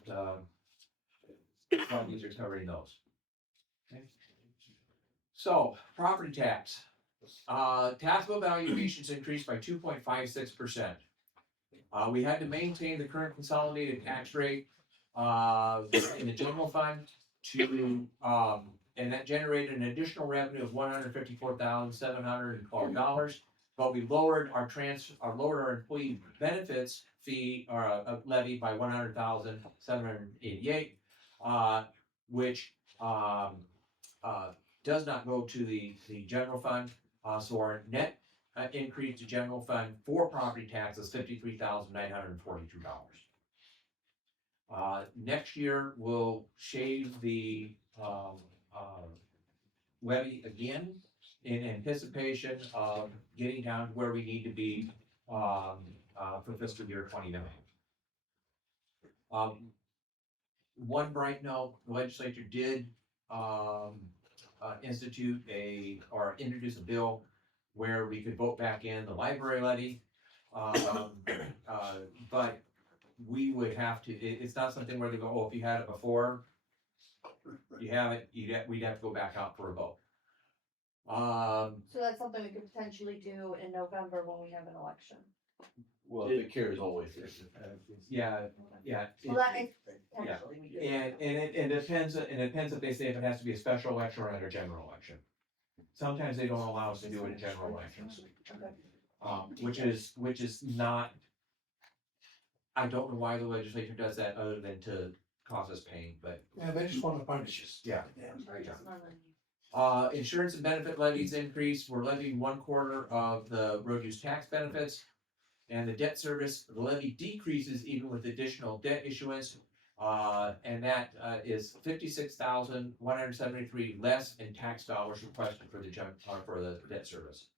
one user covering those. Okay. So property tax. Taxable valuations increased by 2.56%. We had to maintain the current consolidated tax rate in the general fund to, and that generated an additional revenue of $154,712. But we lowered our employee benefits fee or levy by $100,788, which does not go to the general fund. So our net increase to general fund for property tax is $53,942. Next year, we'll shave the levy again in anticipation of getting down to where we need to be for fiscal year 29. One bright note, the legislature did introduce a bill where we could vote back in the library levy. But we would have to, it's not something where they go, oh, if you had it before, you have it, we'd have to go back out for a vote. So that's something we could potentially do in November when we have an election. Well, if it carries all the way through. Yeah. Well, that makes, potentially we could. And it depends if they say if it has to be a special election or a general election. Sometimes they don't allow us to do it in general elections. Which is not, I don't know why the legislature does that other than to cause us pain, but. Yeah, they just want to punish us. Yeah. Insurance and benefit levies increase. We're levying 1/4 of the road use tax benefits. And the debt service, the levy decreases even with additional debt issuance. And that is $56,173 less in tax dollars requested for the debt service.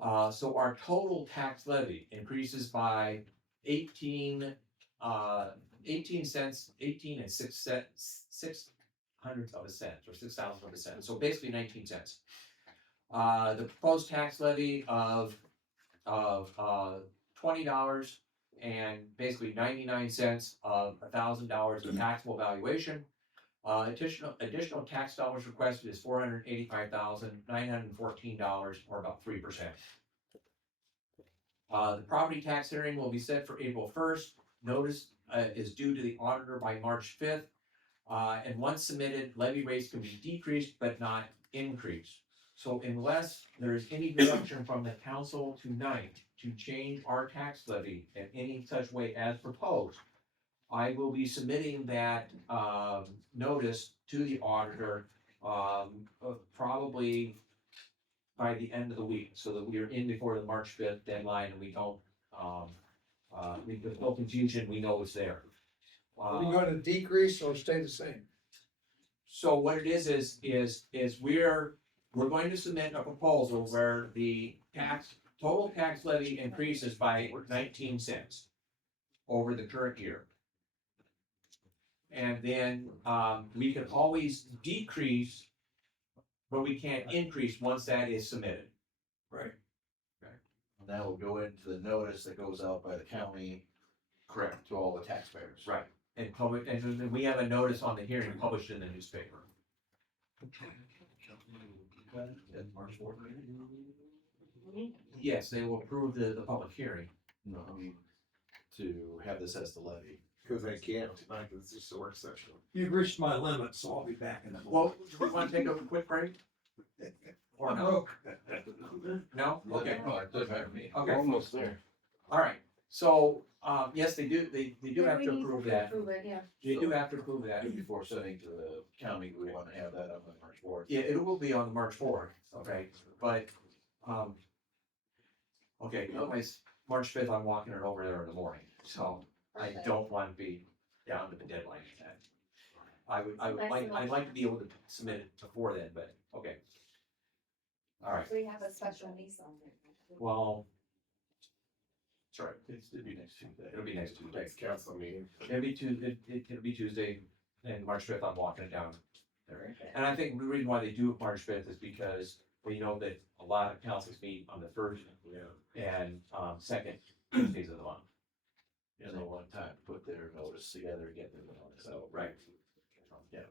So our total tax levy increases by 18 cents, 18 and 6 hundredths of a cent, or 6,000 of a cent. So basically 19 cents. The proposed tax levy of $20 and basically 99 cents of $1,000 of taxable valuation. Additional tax dollars requested is $485,914, or about 3%. The property tax hearing will be set for April 1st. Notice is due to the auditor by March 5th. And once submitted, levy rates can be decreased but not increased. So unless there is any direction from the council tonight to change our tax levy in any such way as proposed, I will be submitting that notice to the auditor probably by the end of the week, so that we are in before the March 5th deadline and we don't, there's no confusion, we know it's there. Are we going to decrease or stay the same? So what it is we're going to submit a proposal where the total tax levy increases by 19 cents over the current year. And then we can always decrease, but we can't increase once that is submitted. Right. And that will go into the notice that goes out by the county. Correct. To all the taxpayers. Right. And then we have a notice on the hearing published in the newspaper. March 4th. Yes, they will approve the public hearing. No, I mean, to have this as the levy. Because they can't tonight, it's just a work session. You've reached my limit, so I'll be back in a moment. Well, do we want to take a quick break? Or I'm no? broke. No? Okay. Okay. Almost there. All right. So, yes, they do Yeah, have we to need approve that. Approve it, yeah. They do have to approve that. Before sending to the county, we want to have that on the March board. Yeah, it will be on the March 4th, okay, but, okay, otherwise, March 5th, I'm walking it over there in the morning, so I don't want to be down to the deadline for that. I'd like to be able to submit it before then, but, okay. All right, We have a special lease on it. well, sorry, It'll be next Tuesday. it'll be next Tuesday. Next council meeting. It'll be Tuesday, it'll be Tuesday, and March 5th, I'm walking it down there. And I think the reason why they do it March 5th is because we know that a lot of councils meet on the first and, second Tuesdays of the month. And they want time to put their notice together and get them on, so. Right. Yeah.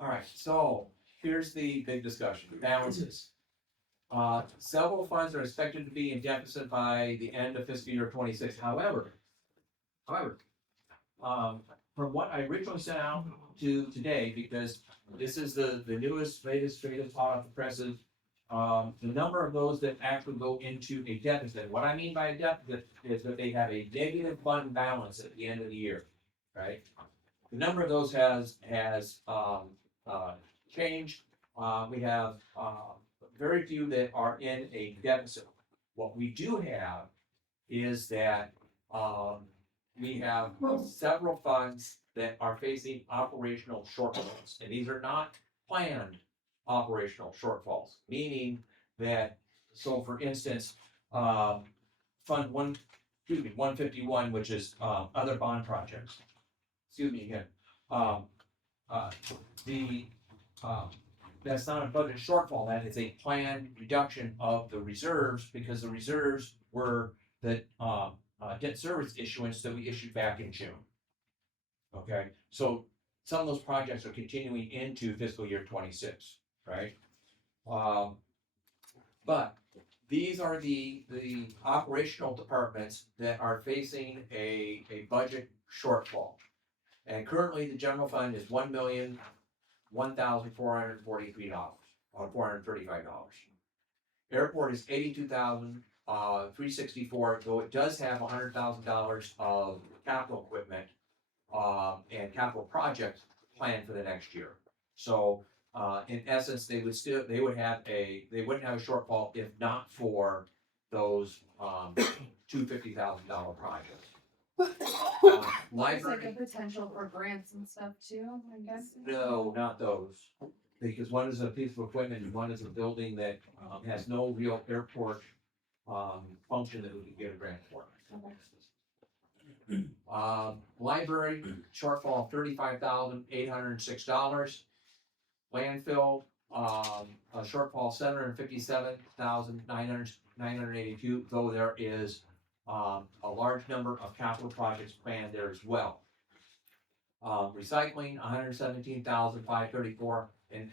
All right, so here's the big discussion, balances. Several funds are expected to be in deficit by the end of fiscal year 26. However, from what I originally sent out to today, because this is the newest, latest hot off the presses, the number of those that actually go into a deficit. What I mean by a deficit is that they have a negative fund balance at the end of the year, right? The number of those has changed. We have very few that are in a deficit. What we do have is that we have several funds that are facing operational shortfalls, and these are not planned operational shortfalls, meaning that, so for instance, Fund 151, which is other bond projects. Excuse me again. That's not a budget shortfall, that is a planned reduction of the reserves, because the reserves were the debt service issuance that we issued back in June. Okay, so some of those projects are continuing into fiscal year 26, right? But these are the operational departments that are facing a budget shortfall. And currently, the general fund is $1,443, or $435. Airport is $82,364, though it does have $100,000 of capital equipment and capital projects planned for the next year. So in essence, they wouldn't have a shortfall if not for those two $50,000 projects. There's like a Library, potential for grants and stuff too, I guess. no, not those, because one is a piece of equipment and one is a building that has no real airport function that we could get a grant for. Library shortfall $35,806. Landfill a shortfall $757,982. Though there is a large number of capital projects planned there as well. Recycling $117,534, and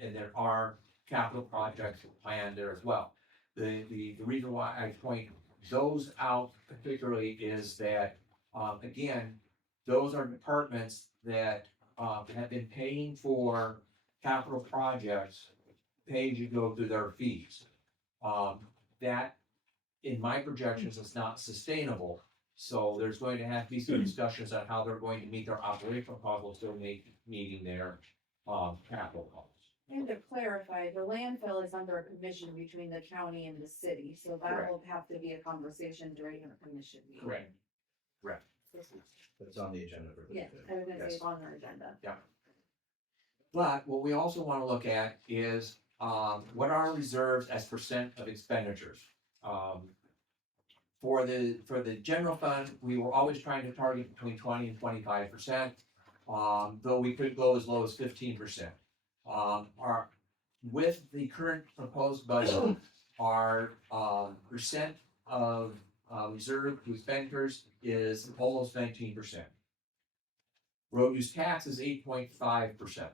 there are capital projects planned there as well. The reason why I point those out particularly is that again, those are departments that have been paying for capital projects, pay as you go through their fees. That, in my projections, is not sustainable. So there's going to have to be some discussions on how they're going to meet their operational costs while still meeting their capital costs. And to clarify, the landfill is under a commission between the county and the city, so that Correct. will have to be a conversation during our commission meeting. Correct. That's on the agenda for. Yeah, I was gonna say Yes. it's on our agenda. But what we also want to look at is what are our reserves as percent of expenditures? For the general fund, we were always trying to target between 20 and 25%, though we could go as low as 15%. With the current proposed budget, our percent of reserve to expenditures is almost 19%. Road use tax is 8.5%.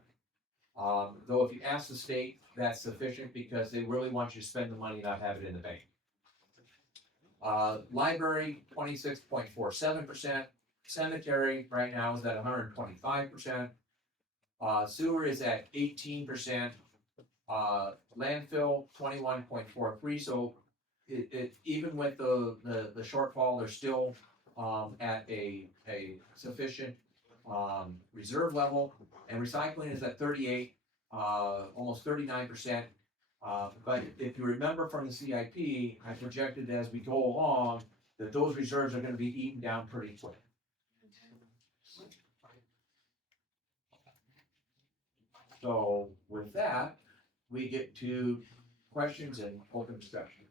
Though if you ask the state, that's sufficient because they really want you to spend the money, not have it in the bank. Library, 26.47%. Cemetery right now is at 125%. Sewer is at 18%. Landfill 21.43, so even with the shortfall, they're still, at a sufficient, reserve level. And recycling is at 38, almost 39%. But if you remember from the CIP, I projected as we go along, that those reserves are gonna be eaten down pretty quick. So with that, we get to questions and open discussion.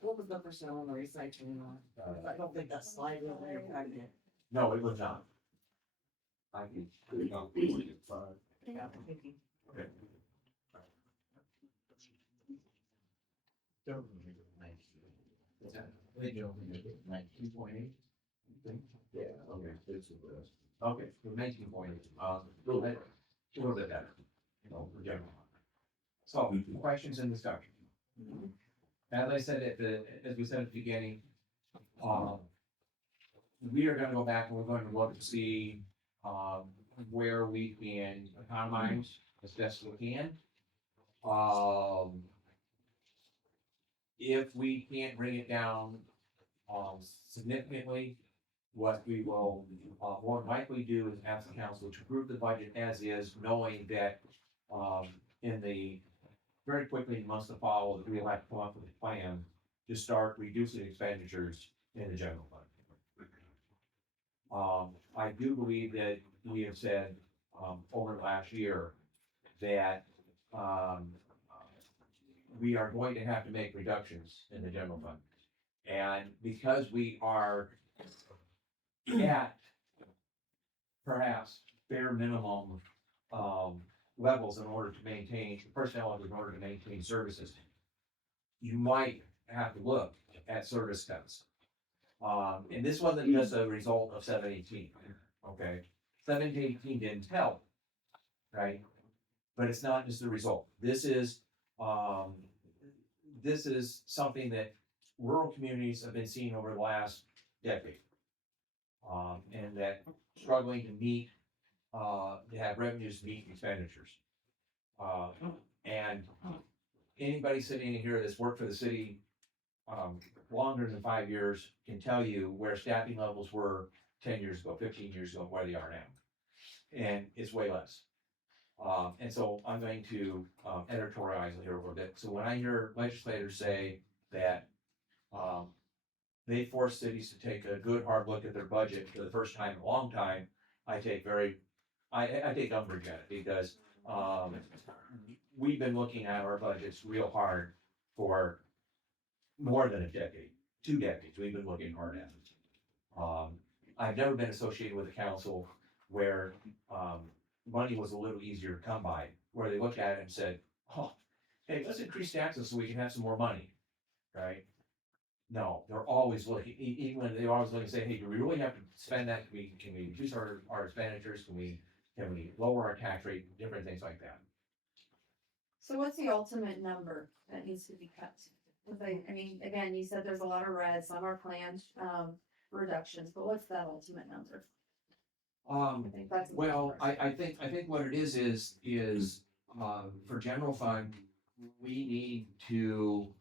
What was the percent on the recycling one? I don't think that slide was in your packet. No, it was not. I can. Yeah, thank you. Okay. Nineteen point eight. Yeah, okay. Okay, 19.8, a little bit better, for general. So, questions and discussion. As I said as we said at the beginning, we are gonna go back and we're going to look to see, where we can economize as best we can. If we can't bring it down, significantly, what we will, more likely do is ask the council to approve the budget as is, knowing that, very quickly in months to follow, that we will have to come up with a plan to start reducing expenditures in the general fund. I do believe that we have said, over the last year, that, we are going to have to make reductions in the general fund. And because we are at perhaps bare minimum, levels in order to maintain personnel, in order to maintain services, you might have to look at service cuts. And this wasn't just a result of 718, okay? 718 didn't help, right? But it's not just the result. This is something that rural communities have been seeing over the last decade. And that struggling to meet, to have revenues meet expenditures. And anybody sitting in here that's worked for the city, longer than 5 years can tell you where staffing levels were 10 years ago, 15 years ago, where they are now. And it's way less. And so I'm going to, editorialize it here a little bit. So when I hear legislators say that, they force cities to take a good hard look at their budget for the first time in a long time, I take umbrage at it, because we've been looking at our budgets real hard for more than a decade, 2 decades. We've been looking hard at it. I've never been associated with a council where money was a little easier to come by, where they looked at it and said, "Oh, hey, let's increase taxes so we can have some more money," right? No, they're always looking, even when they're always looking to say, "Hey, do we really have to spend that? Can we reduce our expenditures? Can we lower our tax rate?" Different things like that. So what's the ultimate number that needs to be cut? I mean, again, you said there's a lot of red, some are planned, reductions, but what's that ultimate number? I think that's. Well, I think what it is, for general fund, we need to,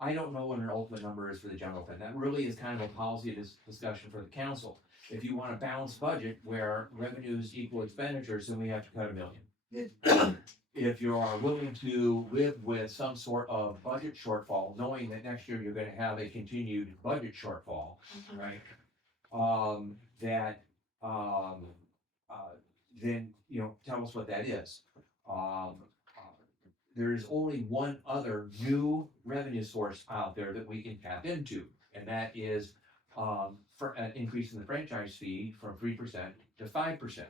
I don't know what an ultimate number is for the general fund. That really is kind of a policy discussion for the council. If you want a balanced budget where revenues equal expenditures, then we have to cut $1 million. If you are willing to live with some sort of budget shortfall, knowing that next year you're gonna have a continued budget shortfall, right? Then, tell us what that is. There is only one other new revenue source out there that we can tap into, and that is, for an increase in the franchise fee from 3% to 5%.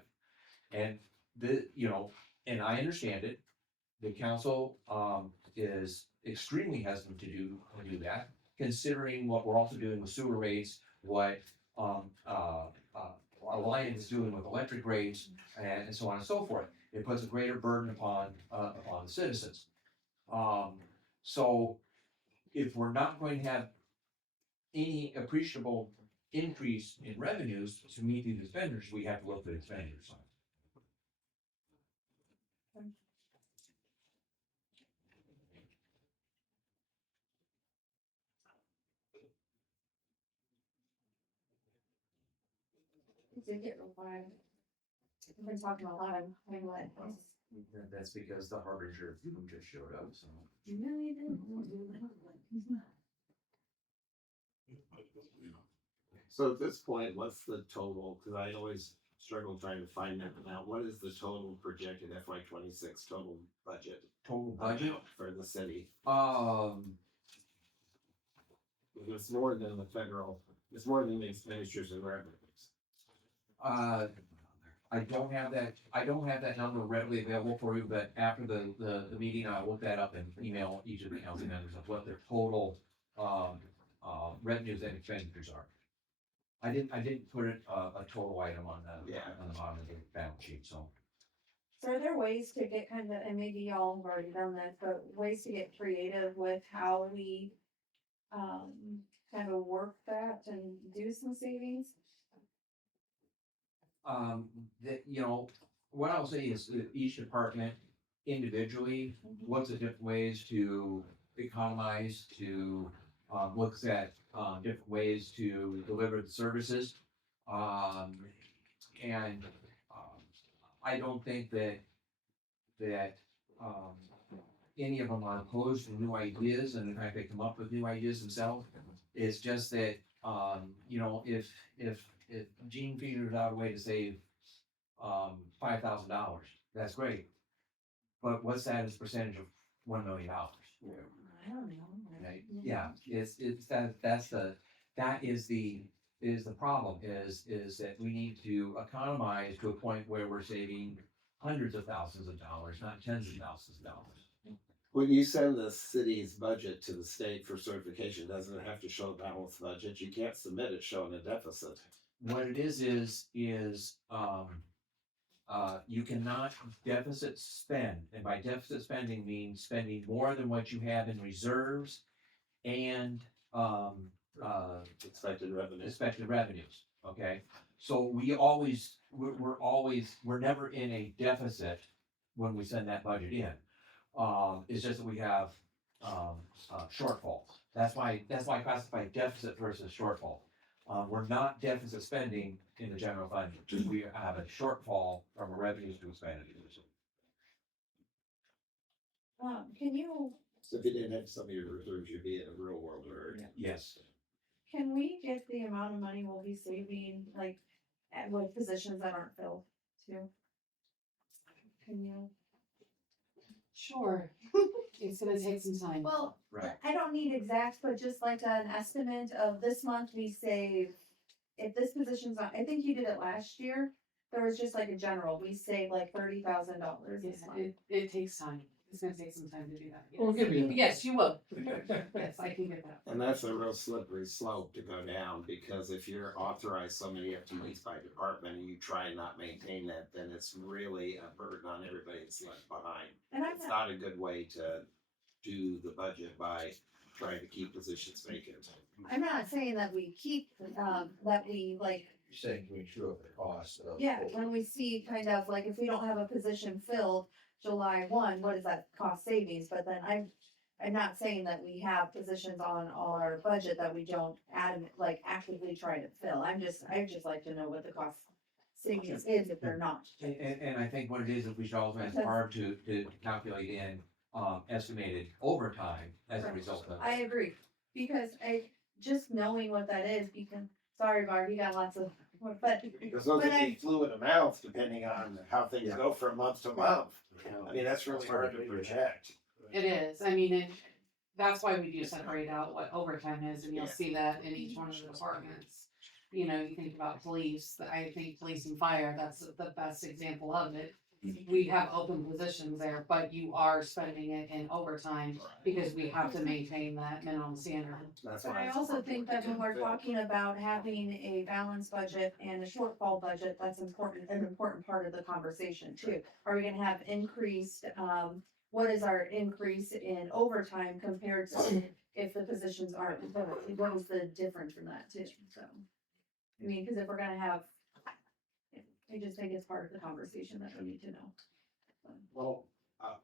And and I understand it, the council, is extremely hesitant to do that, considering what we're also doing with sewer rates, what, Alliance is doing with electric rates, and so on and so forth. It puts a greater burden upon the citizens. So if we're not going to have any appreciable increase in revenues to meet these expenditures, we have to look at the expenditure side. It did get real quiet. I've been talking a lot, I'm like, That's because the harbinger who just showed up, so. really did. So at this point, what's the total? Cause I always struggle trying to find that amount. What is the total projected FY 26 total budget? Total budget? For the city? Um, It's more than the federal, it's more than the expenditures and revenues. I don't have that number readily available for you, but after the meeting, I'll look that up and email each of the council members of what their total, revenues and expenditures are. I didn't put a total item on the, on the bottom of the balance sheet, so. So are there ways to get kind of, and maybe y'all have already done this, but ways to get creative with how we kind of work that and do some savings? That, you know, what I'll say is that each department individually looks at different ways to economize, to, looks at, different ways to deliver the services. And I don't think that, any of them are opposed to new ideas, and in fact, they come up with new ideas themselves. It's just that, you know, if Gene figures out a way to save, $5,000, that's great. But what's that as a percentage of $1 million? I don't know. Right? Yeah, that is the problem, is that we need to economize to a point where we're saving hundreds of thousands of dollars, not tens of thousands of dollars. When you send the city's budget to the state for certification, doesn't it have to show a balanced budget? You can't submit it showing a deficit. What it is you cannot deficit spend, and by deficit spending means spending more than what you have in reserves and, Expected revenue. expected revenues, okay? So we're never in a deficit when we send that budget in. It's just that we have, shortfalls. That's why I classify deficit versus shortfall. We're not deficit spending in the general fund. We have a shortfall from revenues to expenditures. Can you, So if you didn't have some of your reserves, you'd be in a real world hurry. Yes. can we get the amount of money we'll be saving, like, with positions that aren't filled too? Can you? Sure. It's gonna take some time. Well, Right. I don't need exact, but just like an estimate of this month we save, if this position's on, I think you did it last year. There was just like a general, we saved like $30,000 this Yeah, month. it takes time. It's gonna take some time to do that. We'll give you that. Yes, you will. Yes, I can get that. And that's a real slippery slope to go down, because if you're authorized so many FTEs by department and you try and not maintain that, then it's really a burden on everybody that's left behind. And I'm It's not a good way to do the budget by trying to keep positions vacant. I'm not saying that we keep, that we like, You're saying we insure the cost of. yeah, when we see kind of like, if we don't have a position filled July 1, what is that cost savings? But then I'm not saying that we have positions on our budget that we don't actively try to fill. I just like to know what the cost savings is if they're not. And I think what it is we should also ask Barb to calculate in, estimated overtime as a result of. I agree, because just knowing what that is, sorry Barb, you got lots of, but. Because those would be fluid amounts depending on how things go from month to month. I mean, that's really hard to project. It is. I mean, that's why we do separate out what overtime is, and you'll see that in each one of the departments. You know, you think about police, I think police and fire, that's the best example of it. We have open positions there, but you are spending it in overtime because we have to maintain that minimum standard. That's But why I also think that when we're talking about having a balanced budget and a shortfall budget, that's important, an important part of the conversation too. Are we gonna have increased, what is our increase in overtime compared to if the positions aren't filled? What is the difference from that too, so. I mean, cause if we're gonna have, I just think it's part of the conversation that we need to know. Well,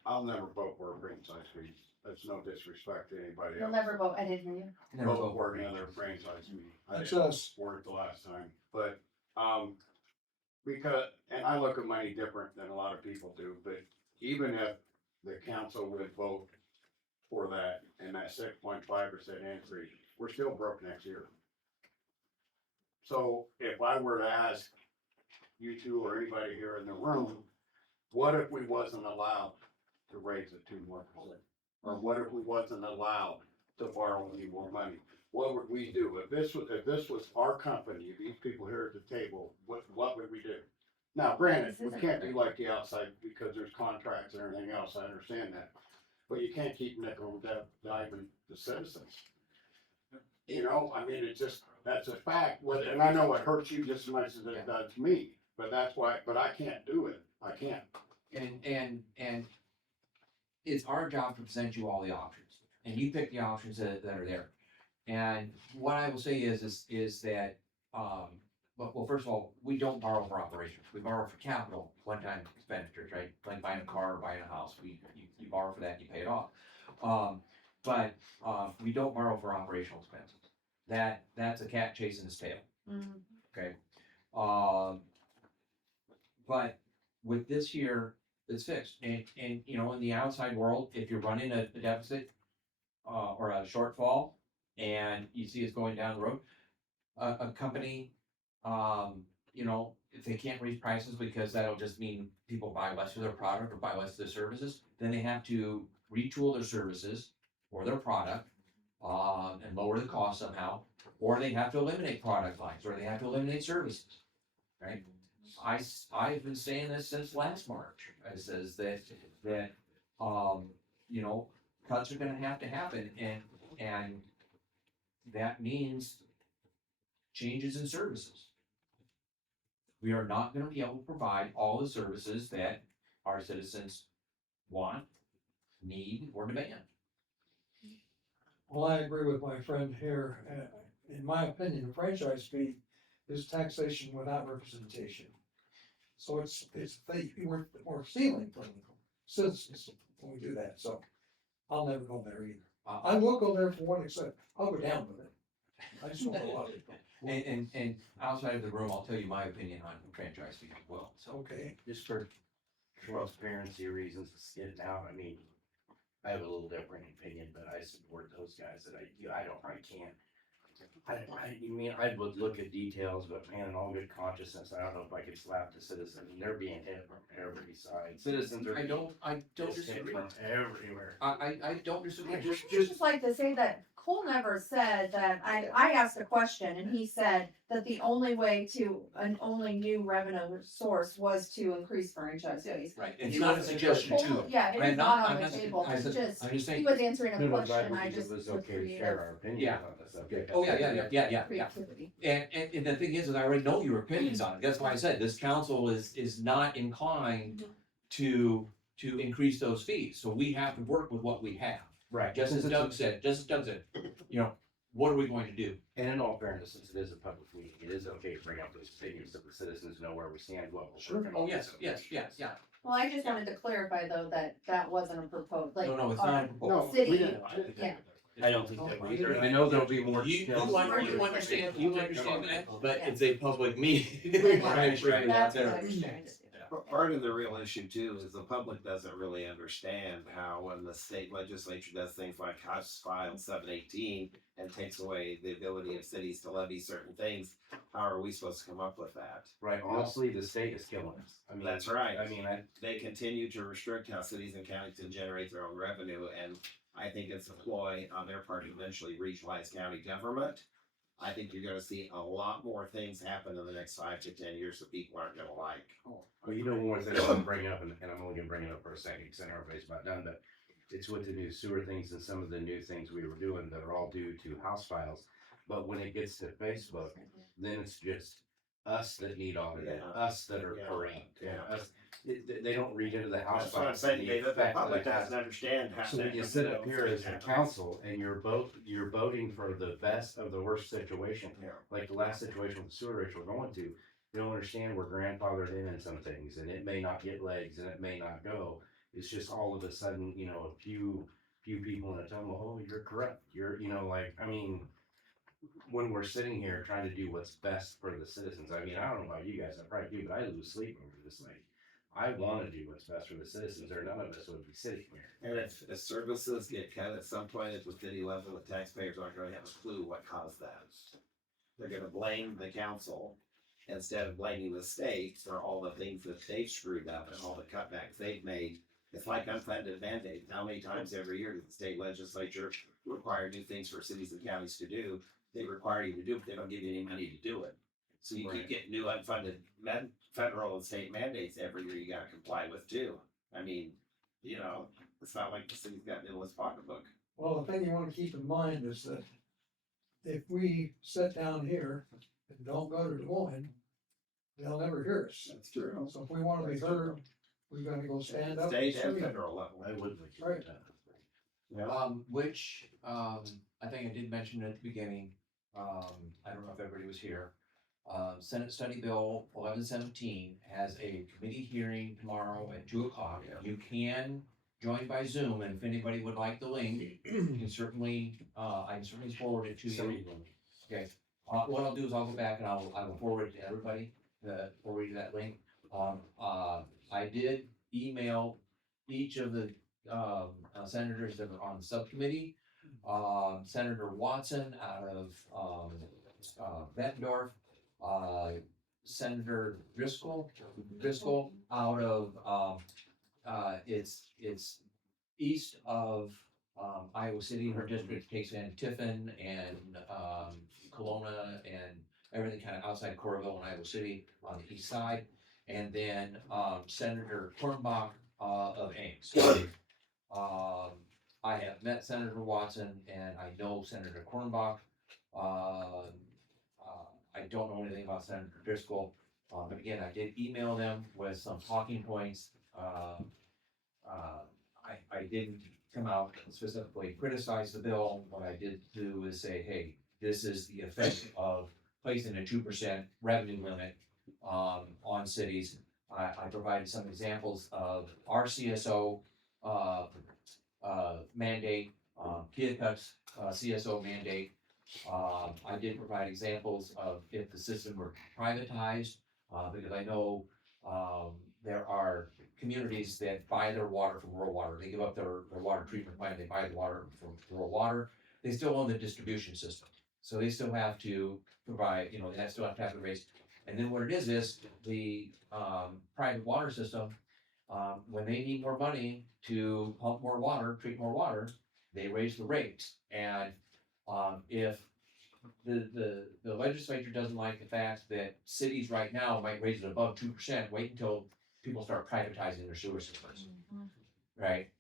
I'll never vote for a franchise fee. That's no disrespect to anybody You'll else. never vote, I didn't hear you. Never Vote vote for for it. another franchise fee. I That's didn't us. for it the last time, but, because, and I look at money different than a lot of people do, but even if the council would vote for that and that 6.5% increase, we're still broke next year. So if I were to ask you two or anybody here in the room, what if we wasn't allowed to raise it 2 more percent? Or what if we wasn't allowed to borrow any more money? What would we do? If this was our company, these people here at the table, what would we do? Now, granted, we can't be like the outside because there's contracts and everything else, I understand that. But you can't keep nickel and diving the citizens. You know, I mean, it's just, that's a fact, and I know it hurts you just as much as it does me, but that's why, but I can't do it, I can't. And it's our job to present you all the options, and you pick the options that are there. And what I will say is that, well, first of all, we don't borrow for operations, we borrow for capital, one-time expenditures, right? Like buying a car or buying a house, you borrow for that, you pay it off. But we don't borrow for operational expenses. That's a cat chasing his tail. Okay. But with this year, it's fixed. And you know, in the outside world, if you're running a deficit or a shortfall and you see it's going down the road, a company, you know, if they can't raise prices because that'll just mean people buy less of their product or buy less of their services, then they have to retool their services or their product and lower the cost somehow, or they have to eliminate product lines, or they have to eliminate services, right? I've been saying this since last March. I says that you know, cuts are gonna have to happen, and that means changes in services. We are not gonna be able to provide all the services that our citizens want, need, or demand. Well, I agree with my friend here. In my opinion, a franchise fee is taxation without representation. So we're stealing from citizens when we do that, so I'll never go there either. I will go there for one except, I'll go down with it. I just don't know a lot of people. And outside of the room, I'll tell you my opinion on franchise fees as well, so. Okay, Just for transparency reasons, to get it out, I mean, I have a little different opinion, but I support those guys that I can't. I would look at details, but man, in all good consciousness, I don't know if I could slap the citizens, and they're being hit from every side. Citizens are. I don't just hit disagree. from everywhere. I don't disagree. I just like to say that Cole never said that, I asked a question and he said that the only way to, an only new revenue source was to increase franchise fees. Right, it's not a suggestion Cole- too. Yeah, it I'm is not- not I'm on the not- table, I it's said- just, I'm just he saying. was answering a No, no, but question, I I believe just. it was with okay to creative- share our opinions Yeah. on the subject. Oh, yeah. Creativity. And the thing is I already know your opinions on it. That's why I said this council is not inclined to increase those fees. So we have to work with what we have. Right. Just as Doug said, you know, what are we going to do? And in all fairness, since it is a public meeting, it is okay to bring up those opinions so the citizens know where we stand, what we're working on. Oh, yes. Well, I just wanted to clarify though, that wasn't a proposed, like. No, it's our not a proposal. City, we didn't. yeah. I don't think that we, I know there'll be more. You understand that, but Yeah. it's a public meeting. That's what I was trying to do. Part of the real issue too is the public doesn't really understand how when the state legislature does things like House File 718 and takes away the ability of cities to levy certain things, how are we supposed to come up with that? Right, honestly, the state is killing us. I mean, That's right. I mean, They continue to restrict how cities and counties can generate their own revenue, and I think it's a ploy on their part to eventually regionalize county government. I think you're gonna see a lot more things happen in the next 5 to 10 years that people aren't gonna like. well, you know, one thing I'm bringing up, and I'm only gonna bring it up for a second, because I know everybody's about done, but it's with the new sewer things and some of the new things we were doing that are all due to House files. But when it gets to Facebook, then it's just us that need audited, Yeah. us that are Yeah. corrupt, Yeah. us. They don't read into the House That's what I'm files. saying, the David, the effect that public it has. doesn't understand how. So when you sit up here as a council and you're voting for the best of the worst situation, Yeah. like the last situation with the sewer rates we're going to, don't understand we're grandfathered in some things, and it may not get legs, and it may not go. It's just all of a sudden, you know, a few people in a tell them, oh, you're corrupt. You're, you know, like, I mean, when we're sitting here trying to do what's best for the citizens, I mean, I don't know about you guys, I probably do, but I lose sleep over this. Like, I want to do what's best for the citizens, or none of us would be sitting here. And if services get cut at some point at the city level, the taxpayers aren't gonna have a clue what caused that. They're gonna blame the council instead of blaming the state for all the things that they've screwed up and all the cutbacks they've made. It's like unfunded mandates. How many times every year does the state legislature require new things for cities and counties to do? They require you to do, but they don't give you any money to do it. So you keep getting new unfunded federal and state mandates every year you gotta comply with too. I mean, you know, it's not like the city's got Nicholas pocketbook. Well, the thing you wanna keep in mind is that if we sit down here and don't go to Des Moines, they'll never hear us. That's true. So if we wanna be heard, we gotta go stand up. State and scream. federal level. I would like Right. Which, I think I did mention at the beginning, I don't know if everybody was here. Senate Study Bill 1117 has a committee hearing tomorrow at 2:00. You can join by Zoom, and if anybody would like the link, you can certainly, I can certainly forward it to you. Okay, what I'll do is I'll go back and I will forward it to everybody, forward you that link. I did email each of the senators that are on the subcommittee. Senator Watson out of Bettendorf, Senator Driscoll out of it's east of Iowa City. Her district takes in Tiffin and Kelowna and everything kind of outside Coralville and Iowa City on the east side. And then Senator Kornbach of Ames. I have met Senator Watson and I know Senator Kornbach. I don't know anything about Senator Driscoll, but again, I did email them with some talking points. I didn't come out and specifically criticize the bill. What I did do is say, hey, this is the effect of placing a 2% revenue limit on cities. I provided some examples of our CSO mandate, Keokuk's CSO mandate. I did provide examples of if the system were privatized, because I know there are communities that buy their water from rural water. They give up their water treatment plant, they buy the water from rural water. They still own the distribution system. So they still have to provide, you know, they still have to have the rates. And then what it is the private water system, when they need more money to pump more water, treat more water, they raise the rates. And if the legislature doesn't like the fact that cities right now might raise it above 2%, wait until people start privatizing their sewer systems, right?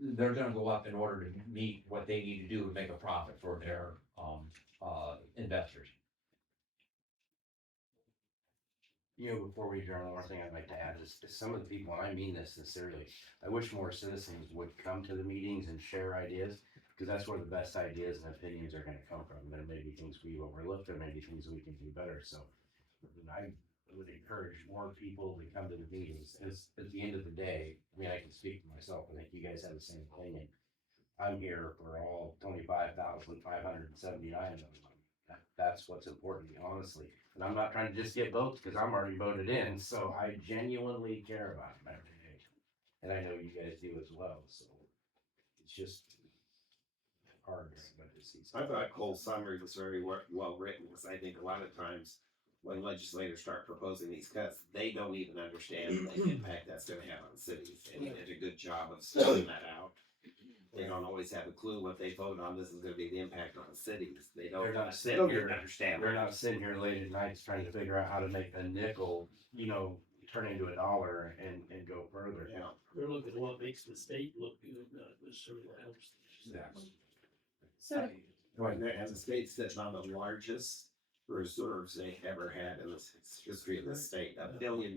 They're gonna go up in order to meet what they need to do to make a profit for their investors. You know, before we adjourn, one more thing I'd like to add is some of the people, and I mean this sincerely, I wish more citizens would come to the meetings and share ideas, because that's where the best ideas and opinions are gonna come from. There may be things we overlooked, there may be things we can do better, so I would encourage more people to come to the meetings, as at the end of the day, I mean, I can speak for myself, I think you guys have the same opinion. I'm here for all 25,579 of them. That's what's important, honestly. And I'm not trying to just get votes because I'm already voted in. So I genuinely care about them every day. And I know you guys do as well. So it's just hard. I thought Cole's summary was very well written, because I think a lot of times when legislators start proposing these cuts, they don't even understand the impact that's gonna have on cities. And he did a good job of spelling that out. They don't always have a clue what they vote on. This is gonna be the impact on the cities. They don't even understand. They're not sitting here late at nights trying to figure out how to make a nickel, you know, turn into $1 and go further. Yeah. They're looking at what makes the state look good, not necessarily what helps. Exactly. So, And the state's sitting on the largest reserves they ever had in the history of the state, $1 billion.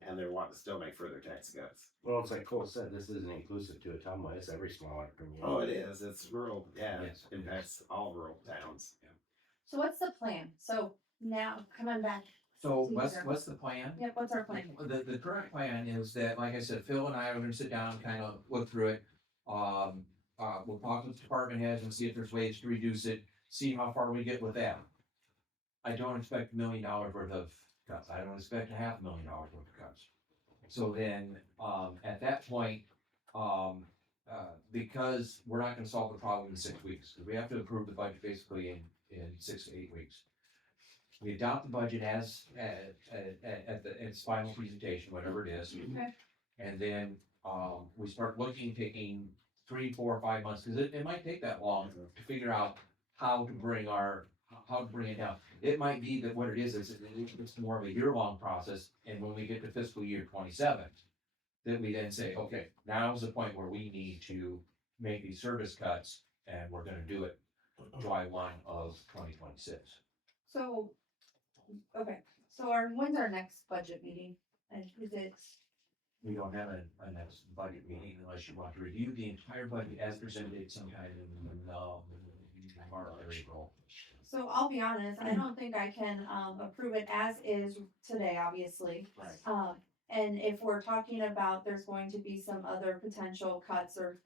And they're wanting to still make further tax cuts. Well, it's like Cole said, this isn't inclusive to Ottumwa. It's every smaller community. Oh, it is. It's rural. Yeah, Yes. it impacts all rural towns. So what's the plan? So now, coming back. So to what's, your- what's the plan? Yep, what's our plan? The current plan is that, like I said, Phil and I are gonna sit down, kind of look through it. We'll talk with department heads and see if there's ways to reduce it, see how far we get with that. I don't expect $1 million worth of cuts. I don't expect $500,000 worth of cuts. So then, at that point, because we're not gonna solve the problem in 6 weeks, because we have to approve the budget basically in 6 to 8 weeks. We adopt the budget as, at its final presentation, whatever it is. Okay. And then, we start looking, taking 3, 4, 5 months, because it might take that long to figure out how to bring it down. It might be that what it is it's more of a year-long process, and when we get to fiscal year 27, that we then say, okay, now is the point where we need to make these service cuts, and we're gonna do it July 1 of 2026. So, okay, so when's our next budget meeting? And is it, We don't have a next budget meeting unless you want to review the entire budget as presented sometime in March or April. so I'll be honest, I don't think I can, approve it as is today, obviously. Right. And if we're talking about there's going to be some other potential cuts or,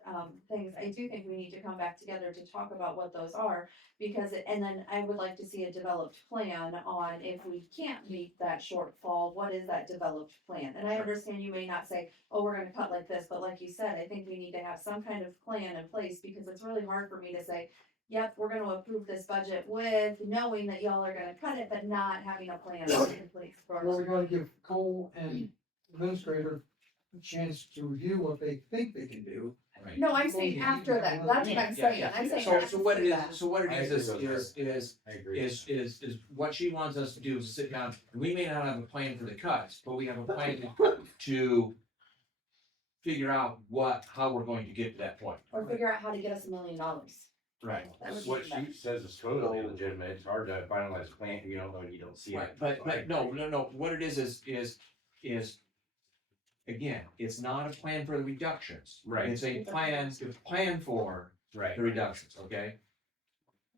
things, I do think we need to come back together to talk about what those are. Because, and then I would like to see a developed plan on if we can't meet that shortfall, what is that developed plan? And I understand you may not say, oh, we're gonna cut like this, but like you said, I think we need to have some kind of plan in place, because it's really hard for me to say, yep, we're gonna approve this budget with knowing that y'all are gonna cut it, but not having a plan in place for Well, we gotta give Cole and administrator a chance to review what they think they can do. Right. No, I'm saying after that, that's what I'm saying, I'm saying. So what it after that. is, so what it I is agree with her. I agree. is what she wants us to do is sit down, and we may not have a plan for the cuts, but we have a plan to figure out how we're going to get to that point. Or figure out how to get us $1 million. Right. That would be What better. she says is totally legitimate. It's hard to finalize a plan, you know, when you don't see Right, it. but no, what it is, again, it's not a plan for the reductions. Right. It's a plan for Right. the reductions, okay?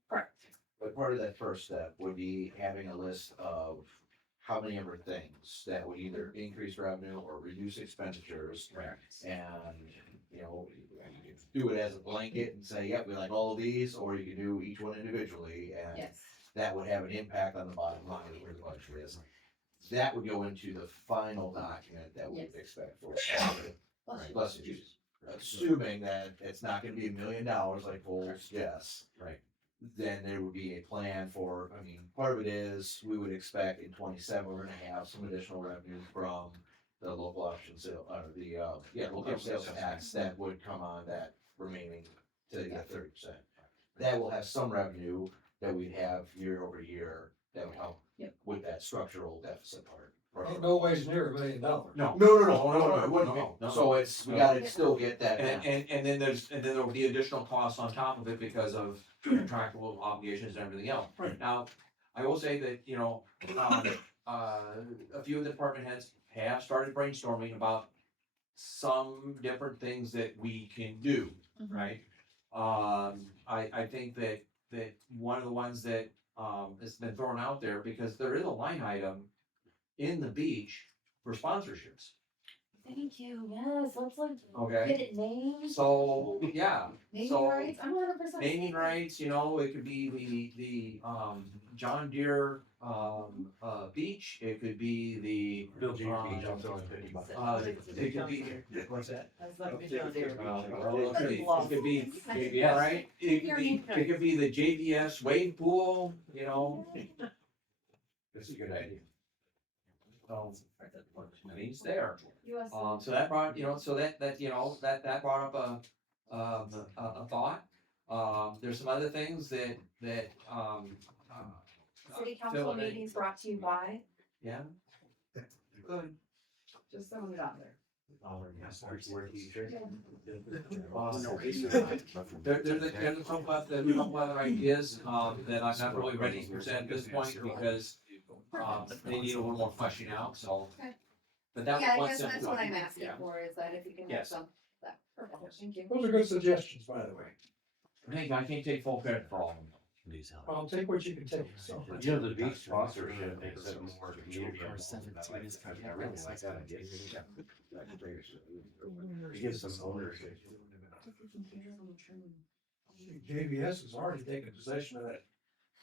Correct. But part of that first step would be having a list of how many other things that would either increase revenue or reduce expenditures. Right. And, you know, you can do it as a blanket and say, yep, we like all of these, or you can do each one individually, and Yes. that would have an impact on the bottom line of where the budget is. That would go into the final document that we would expect for. Bless you. Assuming that it's not gonna be $1 million like Cole suggests. Right. Then there would be a plan for, I mean, part of it is, we would expect in 27, we're gonna have some additional revenue from the local option sale, or the, local sales tax that would come on that remaining to the 30%. That will have some revenue that we'd have year over year that would help with that structural deficit part. Ain't no ways near $1 million. No. No, it wouldn't be. No. So it's, we gotta still get that down. And then there will be additional costs on top of it because of contractual obligations and everything else. Right. Now, I will say that, you know, a few of the department heads have started brainstorming about some different things that we can do, right? I think that one of the ones that, has been thrown out there, because there is a line item in the beach for sponsorships. Thank you, yes, let's like, Okay. get it named. So, yeah, Naming so rights, I'm 100%. naming rights, you know, it could be the John Deere, beach, it could be the. Bill G. Beach, I'm throwing $50. It could be, what's that? That's not good down there. It could be, yeah, right, it could be the JVS wade pool, you know. That's a good idea. I mean, it's there. US. So that brought, you know, so that brought up a thought. There's some other things that City Phil council and I- meetings brought to you by, Yeah. Good. just throwing it out there. There's a couple other ideas, that I'm not really ready to present at this point because, they need a little more fleshing out, so. Okay. But that Yeah, I was guess one that's what I'm simple- asking yeah. for, is that if you can have Yes. some, that, perfect, thank you. Those are good suggestions, by the way. Hey, I can't take full credit for all of them. I'll take what you can take. So. You know, the beach sponsorship makes it more community involved. I really like that idea. It gives some ownership. JVS has already taken possession of that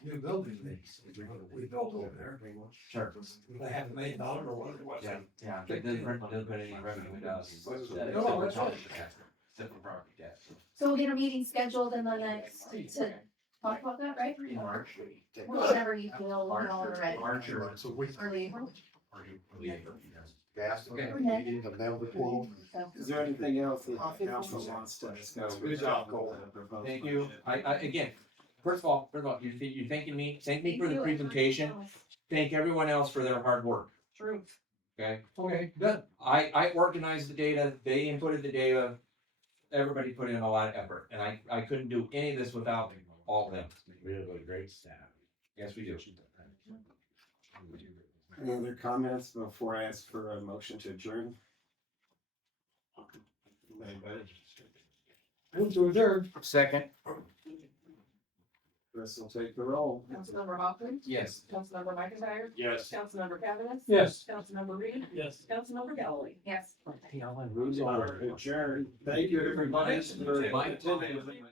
new building we built over there. Sure. They have $1 million or whatever it was. Yeah, it doesn't put any revenue, it does. No, that's right. Different property tax. So we'll get a meeting scheduled in the next, to talk about that, right? March. Whenever you feel y'all are ready. March or. Early April. Gas. Okay. Meeting of them before. Is there anything else that council wants to discuss? Good job, Cole. Thank you. I, again, first of all, you're thanking me, thank me for the presentation. Thank everyone else for their hard work, True. okay? Okay, good. I organized the data, they inputted the data, everybody put in a lot of effort, and I couldn't do any of this without all of them. We have a great staff. Yes, we do. Any other comments before I ask for a motion to adjourn? Move to adjourn. Second. Chris will take the roll. Councilmember Hoffman. Yes. Councilmember McIntyre. Yes. Councilmember Cavanagh. Yes. Councilmember Reed. Yes. Councilmember Galloway. Yes. Rules are adjourned. Thank you, everybody, for attending.